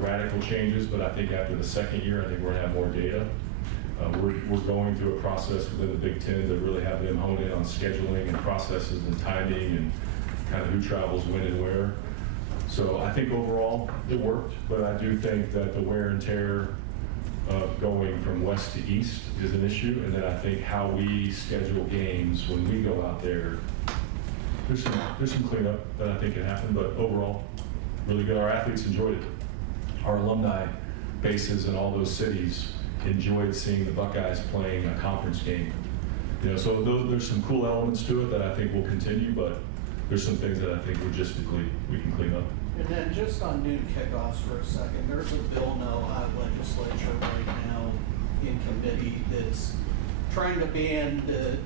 radical changes, but I think after the second year, I think we're gonna have more data. We're going through a process within the Big Ten to really have them hone in on scheduling and processes and timing and kind of who travels when and where. So I think overall it worked, but I do think that the wear and tear of going from west to east is an issue, and then I think how we schedule games when we go out there, there's some cleanup that I think can happen, but overall, really good. Our athletes enjoyed it. Our alumni bases in all those cities enjoyed seeing the Buckeyes playing a conference game. So there's some cool elements to it that I think will continue, but there's some things that I think logistically we can clean up. And then just on noon kickoffs for a second, there's a bill in the Ohio legislature right now in committee that's trying to ban the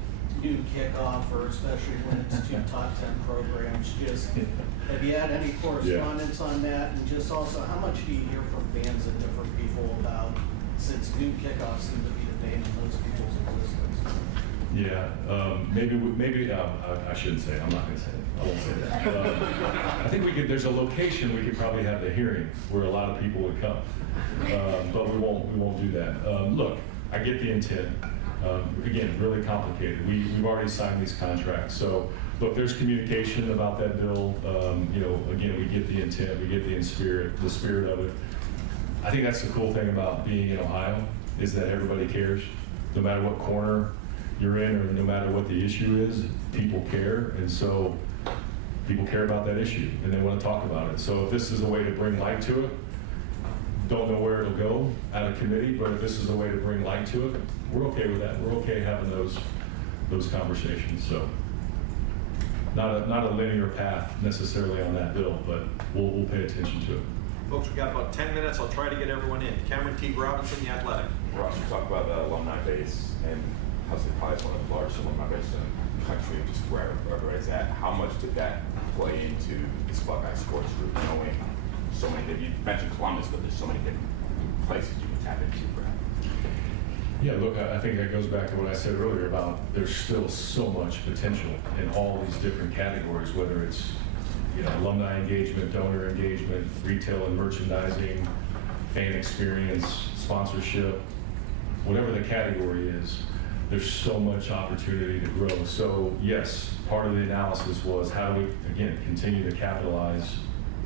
noon kickoff, or especially when it's 2 top 10 programs. Just have you had any correspondence on that? And just also, how much do you hear from fans and different people about, since noon kickoffs seem to be the bane of most people's existence? Yeah, maybe I shouldn't say it. I'm not going to say it. I won't say that. I think there's a location we could probably have the hearing where a lot of people would come, but we won't do that. Look, I get the intent. Again, really complicated. We've already signed these contracts, so look, there's communication about that bill. Again, we get the intent, we get the spirit of it. I think that's the cool thing about being in Ohio is that everybody cares, no matter what corner you're in or no matter what the issue is, people care, and so people care about that issue and they want to talk about it. So if this is a way to bring light to it, don't know where it'll go out of committee, but if this is a way to bring light to it, we're okay with that. We're okay having those conversations. So not a linear path necessarily on that bill, but we'll pay attention to it. Folks, we've got about 10 minutes. I'll try to get everyone in. Cameron T. Robinson, The Athletic. Ross, you talk about the alumni base and how's it probably one of the largest alumni bases in country, just wherever it's at. How much did that play into this Buckeye Sports Group, knowing so many different, you mentioned Columbus, but there's so many different places you can tap into for that? Yeah, look, I think that goes back to what I said earlier about there's still so much potential in all these different categories, whether it's alumni engagement, donor engagement, retail and merchandising, fan experience, sponsorship, whatever the category is, there's so much opportunity to grow. So yes, part of the analysis was how do we, again, continue to capitalize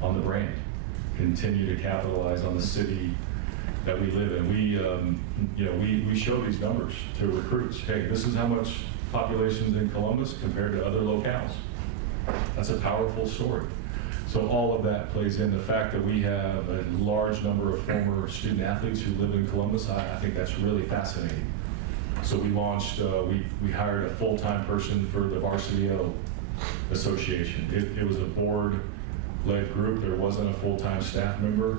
on the brand, continue to capitalize on the city that we live in. We show these numbers to recruits. Hey, this is how much population's in Columbus compared to other locales. That's a powerful story. So all of that plays in. The fact that we have a large number of former student athletes who live in Columbus, I think that's really fascinating. So we launched, we hired a full-time person for the Varsity O Association. It was a board-led group. There wasn't a full-time staff member.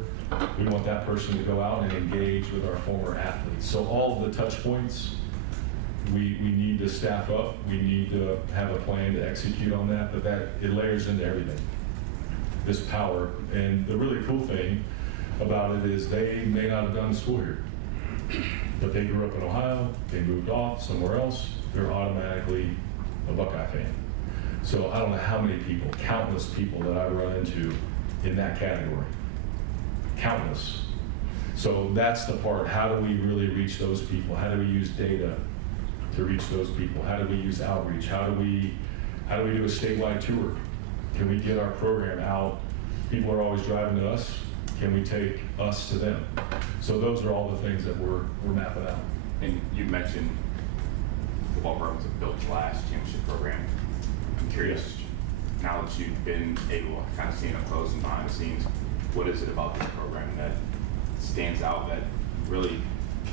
We want that person to go out and engage with our former athletes. So all of the touch points, we need to staff up. We need to have a plan to execute on that, but it layers into everything, this power. And the really cool thing about it is they may not have gone to school here, but they grew up in Ohio, they moved off somewhere else, they're automatically a Buckeye fan. So I don't know how many people, countless people that I run into in that category. Countless. So that's the part. How do we really reach those people? How do we use data to reach those people? How do we use outreach? How do we do a statewide tour? Can we get our program out? People are always driving to us. Can we take us to them? So those are all the things that we're mapping out. And you mentioned football programs have built class championship program. I'm curious, now that you've been able to kind of see it up close and behind the scenes, what is it about this program that stands out that really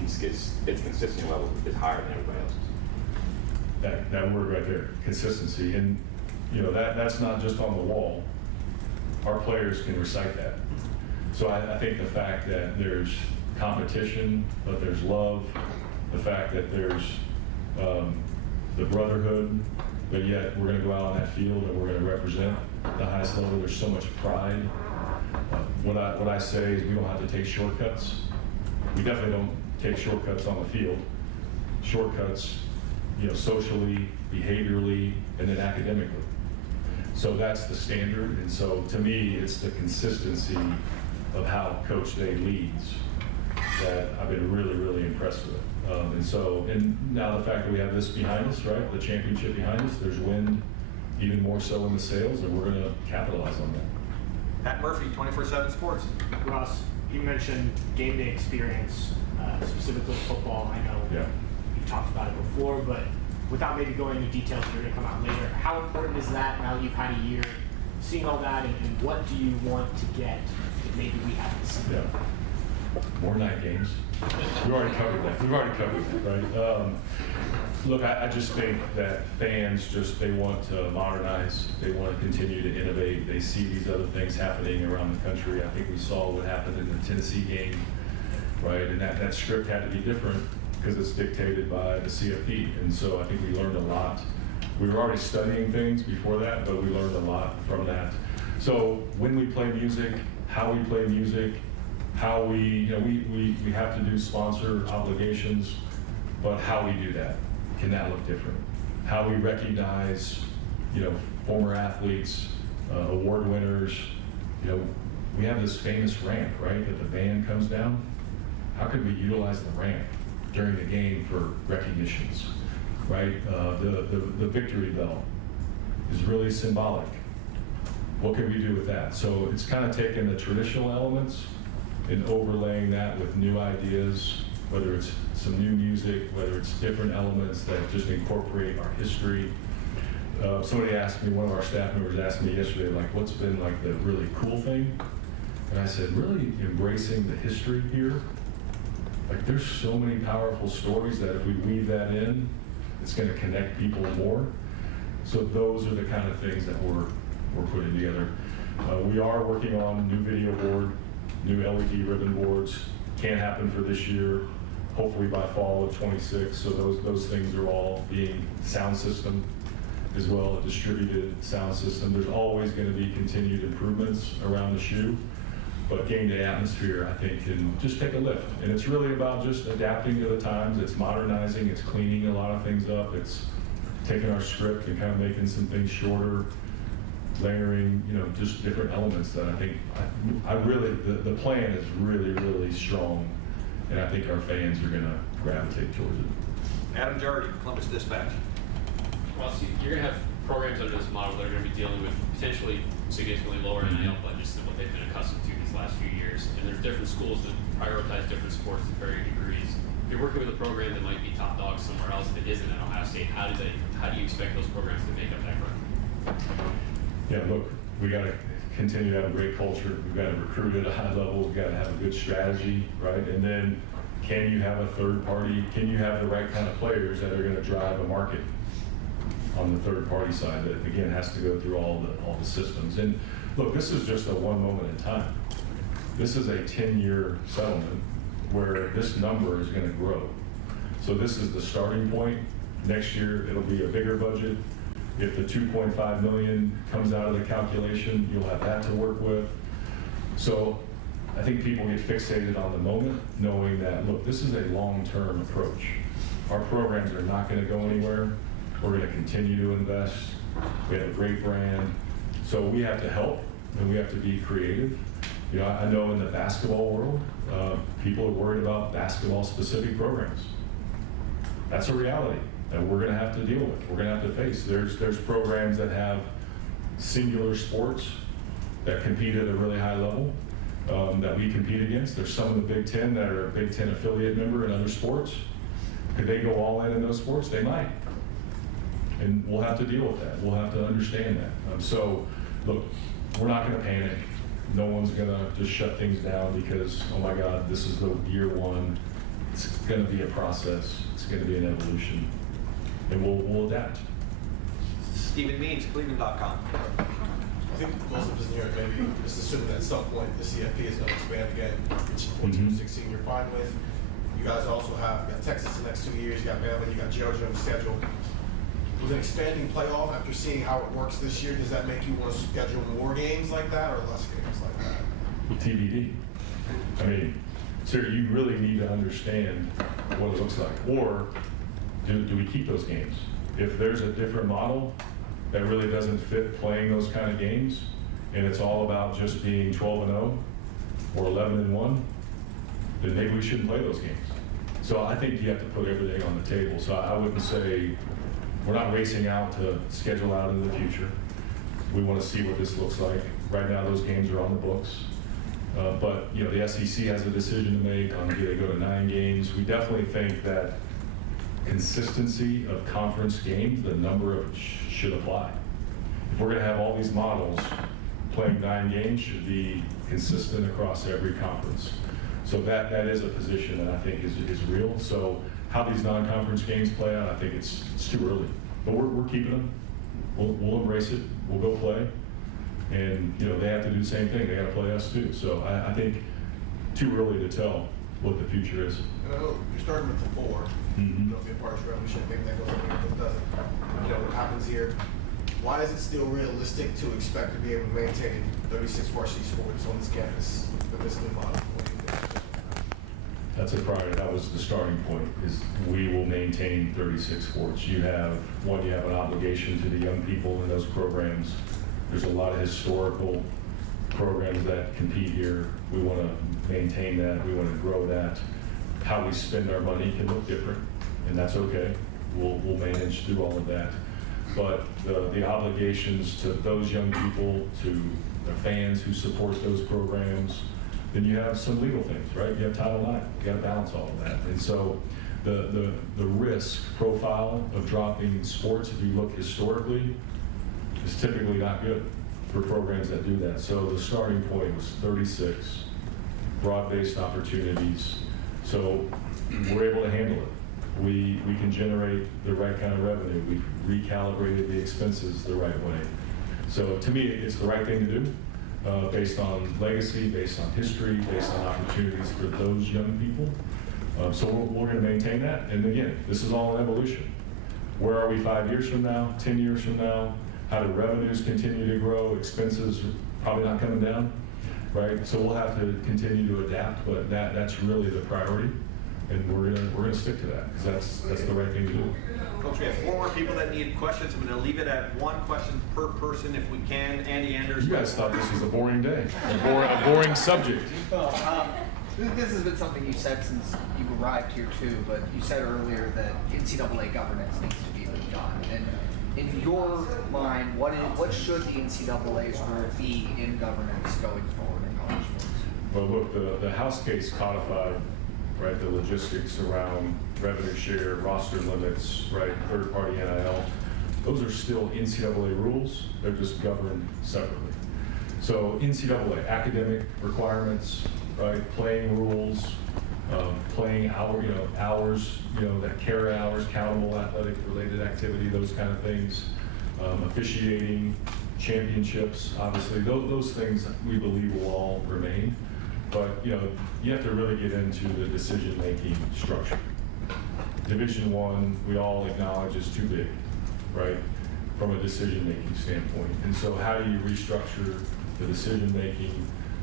its consistency level is higher than everybody else's? That word right there, consistency. And that's not just on the wall. Our players can recite that. So I think the fact that there's competition, but there's love, the fact that there's the brotherhood, but yet we're going to go out on that field and we're going to represent the highest level. There's so much pride. What I say is we don't have to take shortcuts. We definitely don't take shortcuts on the field. Shortcuts, socially, behaviorally, and then academically. So that's the standard. And so to me, it's the consistency of how Coach Day leads that I've been really, really impressed with. And now the fact that we have this behind us, right, the championship behind us, there's wind even more so in the sails, and we're going to capitalize on that. Pat Murphy, 24/7 Sports. Ross, you mentioned game day experience, specifically football. I know you've talked about it before, but without maybe going into details that are going to come out later, how important is that now that you've had a year seeing all that, and what do you want to get that maybe we haven't seen? Yeah. More night games. We've already covered that, right? Look, I just think that fans they want to modernize. They want to continue to innovate. They see these other things happening around the country. I think we saw what happened in the Tennessee game, right? And that script had to be different because it's dictated by the CFP. And so I think we learned a lot. We were already studying things before that, but we learned a lot from that. So when we play music, how we play music, how we have to do sponsor obligations, but how we do that, can that look different? How we recognize, former athletes, award winners, we have this famous ramp, right, that the band comes down. How could we utilize the ramp during the game for recognitions, right? The victory bell is really symbolic. What can we do with that? So it's kind of taking the traditional elements and overlaying that with new ideas, whether it's some new music, whether it's different elements that just incorporate our history. Somebody asked me, one of our staff members asked me yesterday, like, what's been like the really cool thing? And I said, really embracing the history here. Like, there's so many powerful stories that if we weave that in, it's going to connect people more. So those are the kind of things that we're putting together. We are working on new video board, new LED ribbon boards. Can't happen for this year. Hopefully by fall of 26. So those things are all being sound system. as well, a distributed sound system. There's always going to be continued improvements around the shoe, but game day atmosphere, I think, can just take a lift. And it's really about just adapting to the times. It's modernizing, it's cleaning a lot of things up. It's taking our script and kind of making some things shorter, layering, just different elements that I think, I really, the plan is really, really strong, and I think our fans are gonna gravitate towards it. Adam Jardy, Columbus Dispatch. Ross, you're going to have programs under this model that are going to be dealing with potentially significantly lower NIL budgets than what they've been accustomed to these last few years. And there's different schools that prioritize different sports to varying degrees. If you're working with a program that might be top dog somewhere else that isn't at Ohio State, how do you expect those programs to make up that ground? Yeah, look, we got to continue to have a great culture. We've got to recruit at a high level. We've got to have a good strategy, right? And then can you have a third party? Can you have the right kind of players that are going to drive a market on the third party side that, again, has to go through all the systems? And look, this is just a one moment in time. This is a 10-year settlement where this number is going to grow. So this is the starting point. Next year, it'll be a bigger budget. If the 2.5 million comes out of the calculation, you'll have that to work with. So I think people get fixated on the moment, knowing that, look, this is a long-term approach. Our programs are not going to go anywhere. We're going to continue to invest. We have a great brand. So we have to help, and we have to be creative. I know in the basketball world, people are worried about basketball-specific programs. That's a reality that we're going to have to deal with. We're going to have to face. There's programs that have singular sports that compete at a really high level that we compete against. There's some of the Big Ten that are a Big Ten affiliate member in other sports. Could they go all in those sports? They might. And we'll have to deal with that. We'll have to understand that. So, look, we're not going to panic. No one's going to just shut things down because, oh my God, this is the year one. It's going to be a process. It's going to be an evolution. And we'll adapt. Stephen Means, Cleveland.com. I think most of us in here maybe just assuming that at some point the CFP is going to expand again, which 14-16 you're fine with. You guys also have, you got Texas the next 2 years, you got Bama, you got Georgia on the schedule. With an expanding playoff, after seeing how it works this year, does that make you want to schedule more games like that or less games like that? TBD. I mean, so you really need to understand what it looks like. Or do we keep those games? If there's a different model that really doesn't fit playing those kind of games, and it's all about just being 12-0 or 11-1, then maybe we shouldn't play those games. So I think you have to put everything on the table. So I wouldn't say, we're not racing out to schedule out into the future. We want to see what this looks like. Right now, those games are on the books. But the SEC has a decision to make on do they go to 9 games. We definitely think that consistency of conference games, the number of should apply. If we're going to have all these models, playing 9 games should be consistent across every conference. So that is a position that I think is real. So how these non-conference games play out, I think it's too early. But we're keeping them. We'll embrace it. We'll go play. And they have to do the same thing. They got to play us too. So I think too early to tell what the future is. And I know you're starting with the 4. Be a part of revolution. Maybe that goes away, but it doesn't. What happens here? Why is it still realistic to expect to be able to maintain 36 varsity sports on this campus with this new model? That's a priority. That was the starting point, is we will maintain 36 sports. You have an obligation to the young people in those programs. There's a lot of historical programs that compete here. We want to maintain that. We want to grow that. How we spend our money can look different, and that's okay. We'll manage through all of that. But the obligations to those young people, to the fans who support those programs, then you have some legal things, right? You have Title IX. You got to balance all of that. And so the risk profile of dropping sports, if you look historically, is typically not good for programs that do that. So the starting point was 36 broad-based opportunities. So we're able to handle it. We can generate the right kind of revenue. We've recalibrated the expenses the right way. So to me, it's the right thing to do. Based on legacy, based on history, based on opportunities for those young people. So we're going to maintain that. And again, this is all an evolution. where are we 5 years from now, 10 years from now? How do revenues continue to grow? Expenses are probably not coming down, right? So we'll have to continue to adapt, but that's really the priority, and we're gonna stick to that because that's the right thing to do. Folks, we have 4 more people that need questions. I'm going to leave it at 1 question per person if we can. Andy Anders. You guys thought this was a boring day, a boring subject. This has been something you said since you arrived here too, but you said earlier that NCAA governance needs to be done. And in your mind, what should the NCAA's role be in governance going forward in college sports? Well, look, the House case codified, right, the logistics around revenue share, roster limits, right, third-party NIL. Those are still NCAA rules. They're just governed separately. So NCAA academic requirements, right, playing rules, playing hours, that carry hours, countable athletic-related activity, those kind of things, officiating, championships, obviously, those things we believe will all remain. But you have to really get into the decision-making structure. Division I, we all acknowledge, is too big, right, from a decision-making standpoint. And so how do you restructure the decision-making,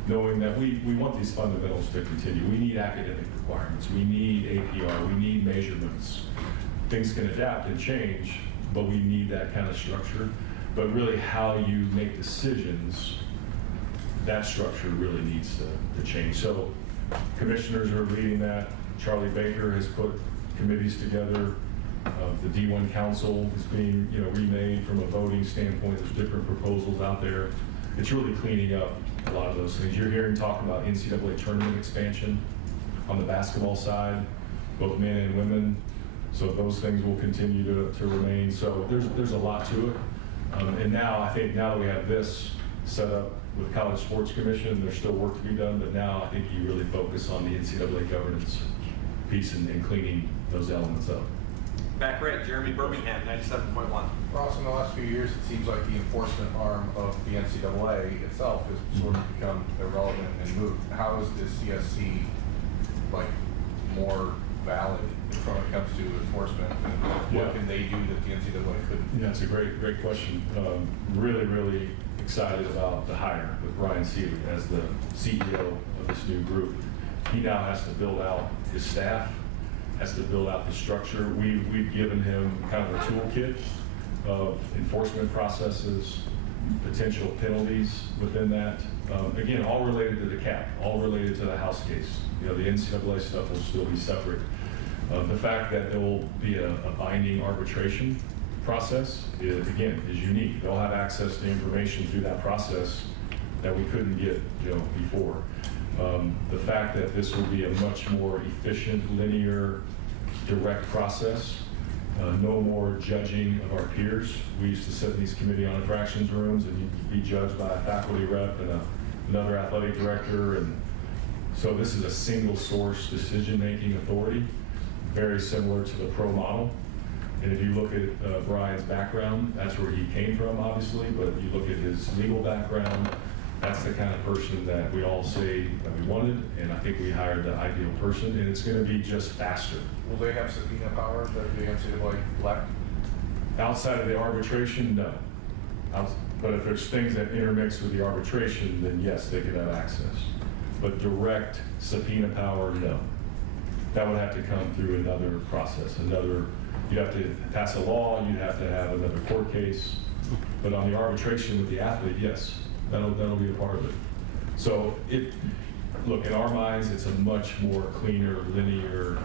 knowing that we want these fundamentals to continue? We need academic requirements. We need APR. We need measurements. Things can adapt and change, but we need that kind of structure. But really how you make decisions, that structure really needs to change. So commissioners are leading that. Charlie Baker has put committees together. The D1 Council is being remade from a voting standpoint. There's different proposals out there. It's really cleaning up a lot of those things. You're hearing talk about NCAA tournament expansion on the basketball side, both men and women. So those things will continue to remain. So there's a lot to it. And now that we have this set up with College Sports Commission, there's still work to be done, but now I think you really focus on the NCAA governance piece and cleaning those elements up. Back right, Jeremy Birmingham, 97.1. Ross, in the last few years, it seems like the enforcement arm of the NCAA itself has sort of become irrelevant and moot. How is the CSC more valid when it comes to enforcement? And what can they do that the NCAA couldn't? Yeah, it's a great question. Really excited about the hire with Brian Seeley as the CEO of this new group. He now has to build out his staff, has to build out the structure. We've given him kind of a toolkit of enforcement processes, potential penalties within that. Again, all related to the cap, all related to the House case. The NCAA stuff will still be separate. The fact that there will be a binding arbitration process is unique. They'll have access to information through that process that we couldn't get before. The fact that this will be a much more efficient, linear, direct process. No more judging of our peers. We used to sit in these committee on infractions rooms and you'd be judged by a faculty rep and another athletic director. And so this is a single source decision-making authority, very similar to the pro model. And if you look at Brian's background, that's where he came from, obviously, but if you look at his legal background, that's the kind of person that we all say that we wanted, and I think we hired the ideal person, and it's going to be just faster. Will they have subpoena power that the NCAA lack? Outside of the arbitration, no. But if there's things that intermix with the arbitration, then yes, they could have access. But direct subpoena power, no. That would have to come through another process, you'd have to pass a law, you'd have to have another court case. But on the arbitration with the athlete, yes, that'll be a part of it. So look, in our minds, it's a much more cleaner, linear,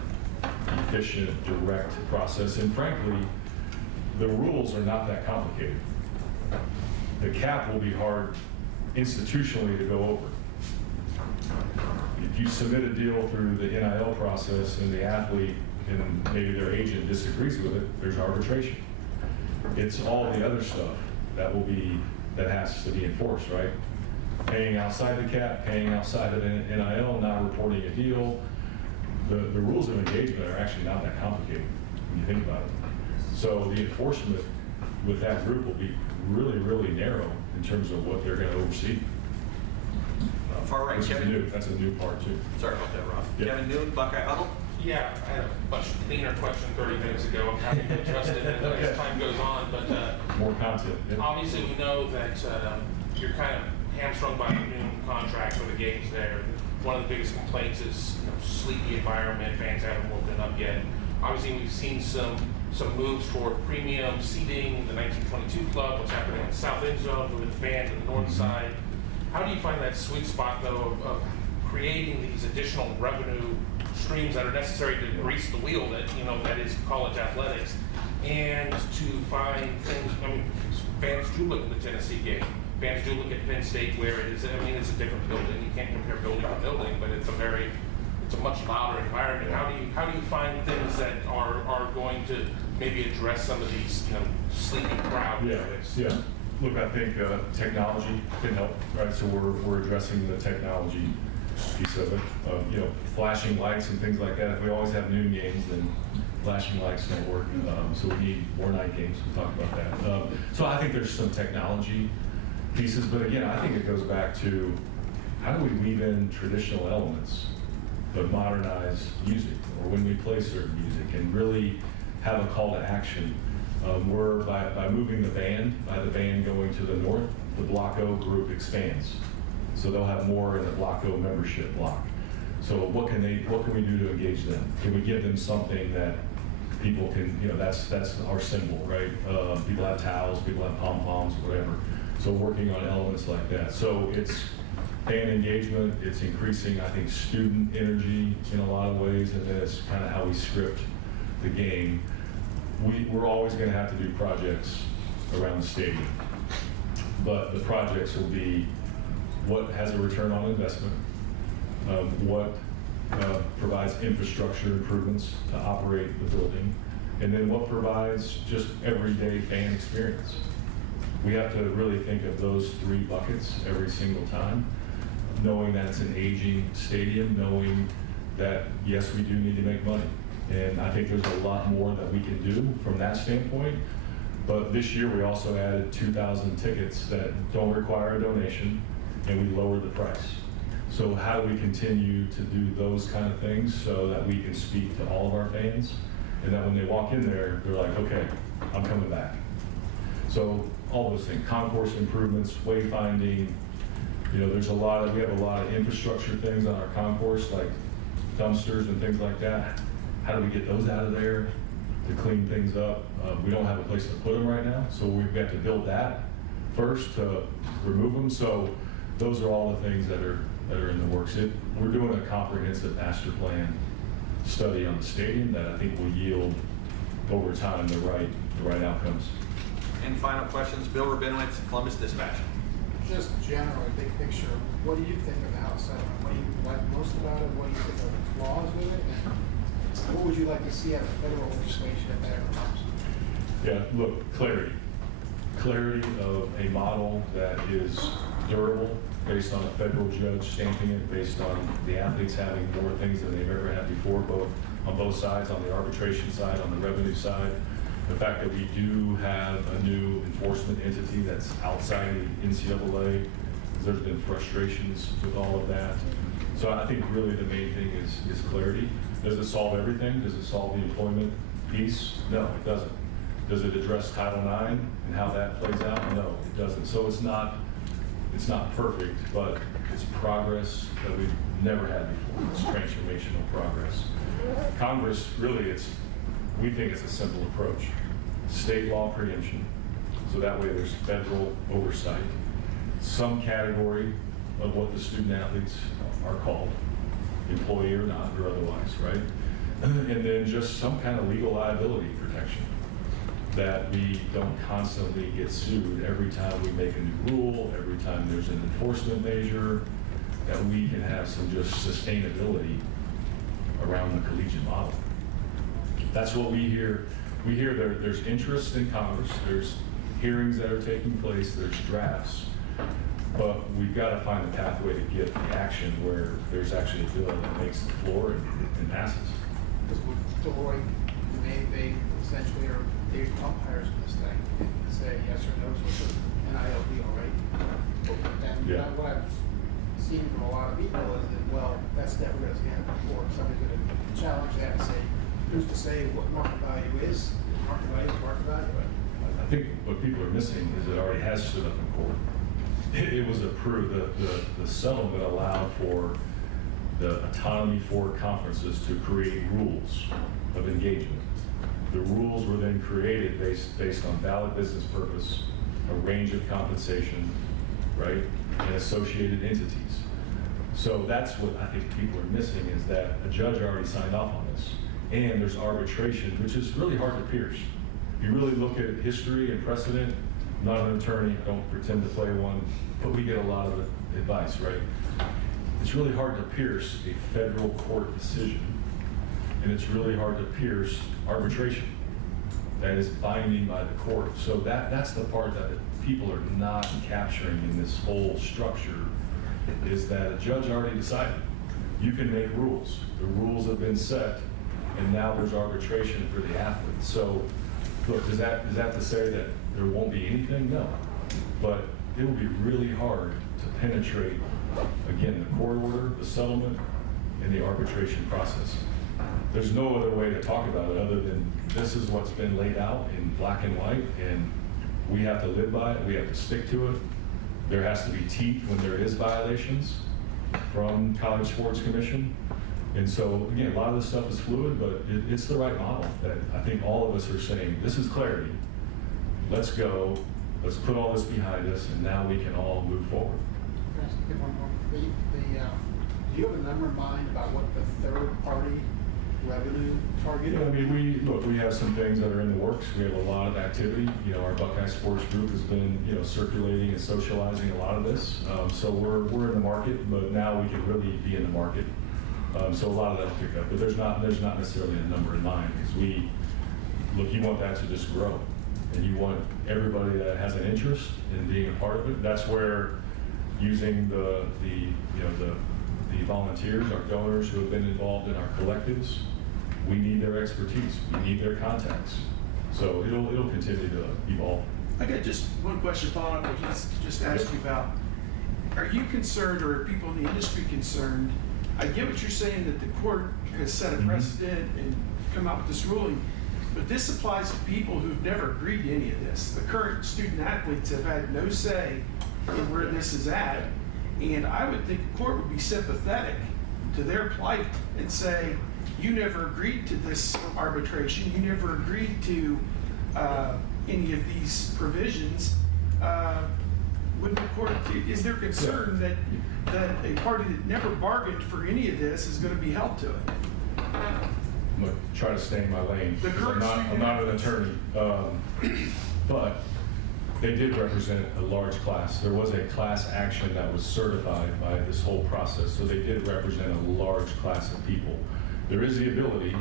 efficient, direct process. And frankly, the rules are not that complicated. The cap will be hard institutionally to go over. If you submit a deal through the NIL process and the athlete and maybe their agent disagrees with it, there's arbitration. It's all the other stuff that has to be enforced, right? Paying outside the cap, paying outside of the NIL, not reporting a deal. The rules of engagement are actually not that complicated when you think about it. So the enforcement with that group will be really narrow in terms of what they're going to oversee. Far right, Kevin. That's a new part too. Sorry about that, Ross. Yeah. Kevin Newton, Buckeye Huddle. Yeah, I had a much cleaner question 30 minutes ago. I'm happy to address it as time goes on, but More content. Yeah. obviously we know that you're kind of hamstrung by the new contract for the games there. One of the biggest complaints is sleepy environment, fans haven't woken up yet. Obviously we've seen some moves toward premium seating, the 1922 club, what's happening in the south end zone, moving the band to the north side. How do you find that sweet spot though of creating these additional revenue streams that are necessary to grease the wheel that is college athletics, and to find things? I mean, fans do look at the Tennessee game. Fans do look at Penn State, where it is. I mean, it's a different building. You can't compare building to building, but it's a much louder environment. How do you find things that are going to maybe address some of these sleepy crowd areas? Yeah. Look, I think technology can help, right? So we're addressing the technology piece of it. Flashing lights and things like that. If we always have noon games, then flashing lights don't work. So we need more night games. We'll talk about that. So I think there's some technology pieces, but again, I think it goes back to how do we weave in traditional elements, but modernize music, or when we play certain music, and really have a call to action. We're by moving the band, by the band going to the north, the Block O group expands. So they'll have more in the Block O membership block. So what can we do to engage them? Can we give them something that people can, that's our symbol, right? People have towels, people have pom-poms, whatever. So working on elements like that. So it's fan engagement, it's increasing, I think, student energy in a lot of ways, and then it's kind of how we script the game. We're always going to have to do projects around the stadium, but the projects will be what has a return on investment, what provides infrastructure improvements to operate the building, and then what provides just everyday fan experience. We have to really think of those three buckets every single time, knowing that it's an aging stadium, knowing that, yes, we do need to make money. And I think there's a lot more that we can do from that standpoint. But this year we also added 2,000 tickets that don't require a donation, and we lowered the price. So how do we continue to do those kind of things so that we can speak to all of our fans, and that when they walk in there, they're like, okay, I'm coming back. So all those things, concourse improvements, wayfinding, we have a lot of infrastructure things on our concourse, like dumpsters and things like that. How do we get those out of there to clean things up? We don't have a place to put them right now, so we've got to build that first to remove them. So those are all the things that are in the works. We're doing a comprehensive master plan study on the stadium that I think will yield over time the right outcomes. And final questions, Bill Rabinowitz, Columbus Dispatch. Just generally, big picture, what do you think of the House settlement? What do you like most about it? What do you think are the flaws with it? And what would you like to see out of federal legislation if that ever comes? Yeah, look, clarity. Clarity of a model that is durable, based on a federal judge stamping it, based on the athletes having more things than they've ever had before, on both sides, on the arbitration side, on the revenue side. The fact that we do have a new enforcement entity that's outside the NCAA, because there's been frustrations with all of that. So I think really the main thing is clarity. Does it solve everything? Does it solve the employment piece? No, it doesn't. Does it address Title IX and how that plays out? No, it doesn't. So it's not perfect, but it's progress that we've never had before. It's transformational progress. Congress, really, we think it's a simple approach. State law preemption, so that way there's federal oversight. Some category of what the student athletes are called, employee or not, or otherwise, right? And then just some kind of legal liability protection, that we don't constantly get sued every time we make a new rule, every time there's an enforcement measure, that we can have some just sustainability around the collegiate model. That's what we hear. We hear there's interest in Congress, there's hearings that are taking place, there's drafts, but we've got to find a pathway to get the action where there's actually a bill that makes the floor and passes. Because with Deloitte, they essentially are big umpires in this thing, and say yes or no to the NIL deal, right? And Yeah. what I've seen from a lot of people is that, well, that's never going to happen before. Somebody's going to challenge that and say, who's to say what market value is? Market value is market value. I think what people are missing is it already has stood up in court. It was approved, the settlement allowed for the autonomy for conferences to create rules of engagement. The rules were then created based on valid business purpose, a range of compensation, right, and associated entities. So that's what I think people are missing, is that a judge already signed off on this. And there's arbitration, which is really hard to pierce. If you really look at history and precedent, I'm not an attorney, I don't pretend to play one, but we get a lot of advice, right? It's really hard to pierce a federal court decision, and it's really hard to pierce arbitration that is binding by the court. So that's the part that people are not capturing in this whole structure, is that a judge already decided. You can make rules. The rules have been set, and now there's arbitration for the athletes. So, look, is that to say that there won't be anything? No. But it will be really hard to penetrate, again, the court order, the settlement, and the arbitration process. There's no other way to talk about it other than this is what's been laid out in black and white, and we have to live by it, we have to stick to it. There has to be teeth when there is violations from College Sports Commission. And so, again, a lot of this stuff is fluid, but it's the right model that I think all of us are saying, this is clarity. Let's go, let's put all this behind us, and now we can all move forward. Can I ask you one more? Do you have a number in mind about what the third-party revenue target is? Yeah, I mean, we have some things that are in the works. We have a lot of activity. You know, our Buckeye Sports Group has been, circulating and socializing a lot of this. So we're in the market, but now we can really be in the market. So a lot of that will pick up, but there's not necessarily a number in mind, because you want that to just grow, and you want everybody that has an interest in being a part of it. That's where using the volunteers, our donors who have been involved in our collectives, we need their expertise, we need their contacts. So it'll continue to evolve. I got just one question following up what he just asked you about. Are you concerned, or are people in the industry concerned? I get what you're saying, that the court has set a precedent and come out with this ruling, but this applies to people who've never agreed to any of this. The current student athletes have had no say in where this is at, and I would think the court would be sympathetic to their plight and say, you never agreed to this arbitration, you never agreed to any of these provisions. Wouldn't the court, is there concern that a party that never bargained for any of this is going to be held to it? I'm going to try to stay in my lane. I'm not an attorney, but they did represent a large class. There was a class action that was certified by this whole process, so they did represent a large class of people. There is the ability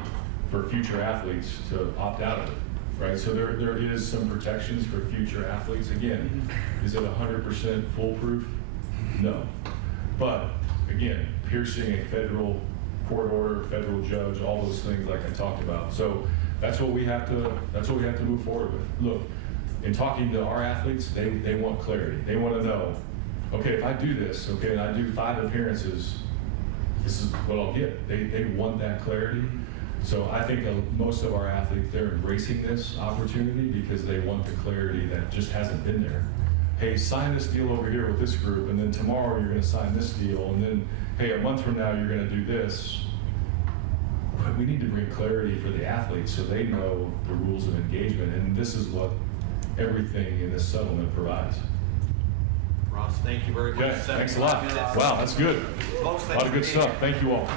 for future athletes to opt out of it, right? So there is some protections for future athletes. Again, is it 100% foolproof? No. But again, piercing a federal court order, federal judge, all those things like I talked about. So that's what we have to move forward with. Look, in talking to our athletes, they want clarity. They want to know, okay, if I do this, okay, and I do 5 appearances, this is what I'll get. They want that clarity. So I think most of our athletes, they're embracing this opportunity because they want the clarity that just hasn't been there. Hey, sign this deal over here with this group, and then tomorrow you're going to sign this deal, and then, hey, a month from now you're going to do this. But we need to bring clarity for the athletes so they know the rules of engagement, and this is what everything in this settlement provides. Ross, thank you very much. Okay, thanks a lot. Wow, that's good. A lot of good stuff. Thank you all.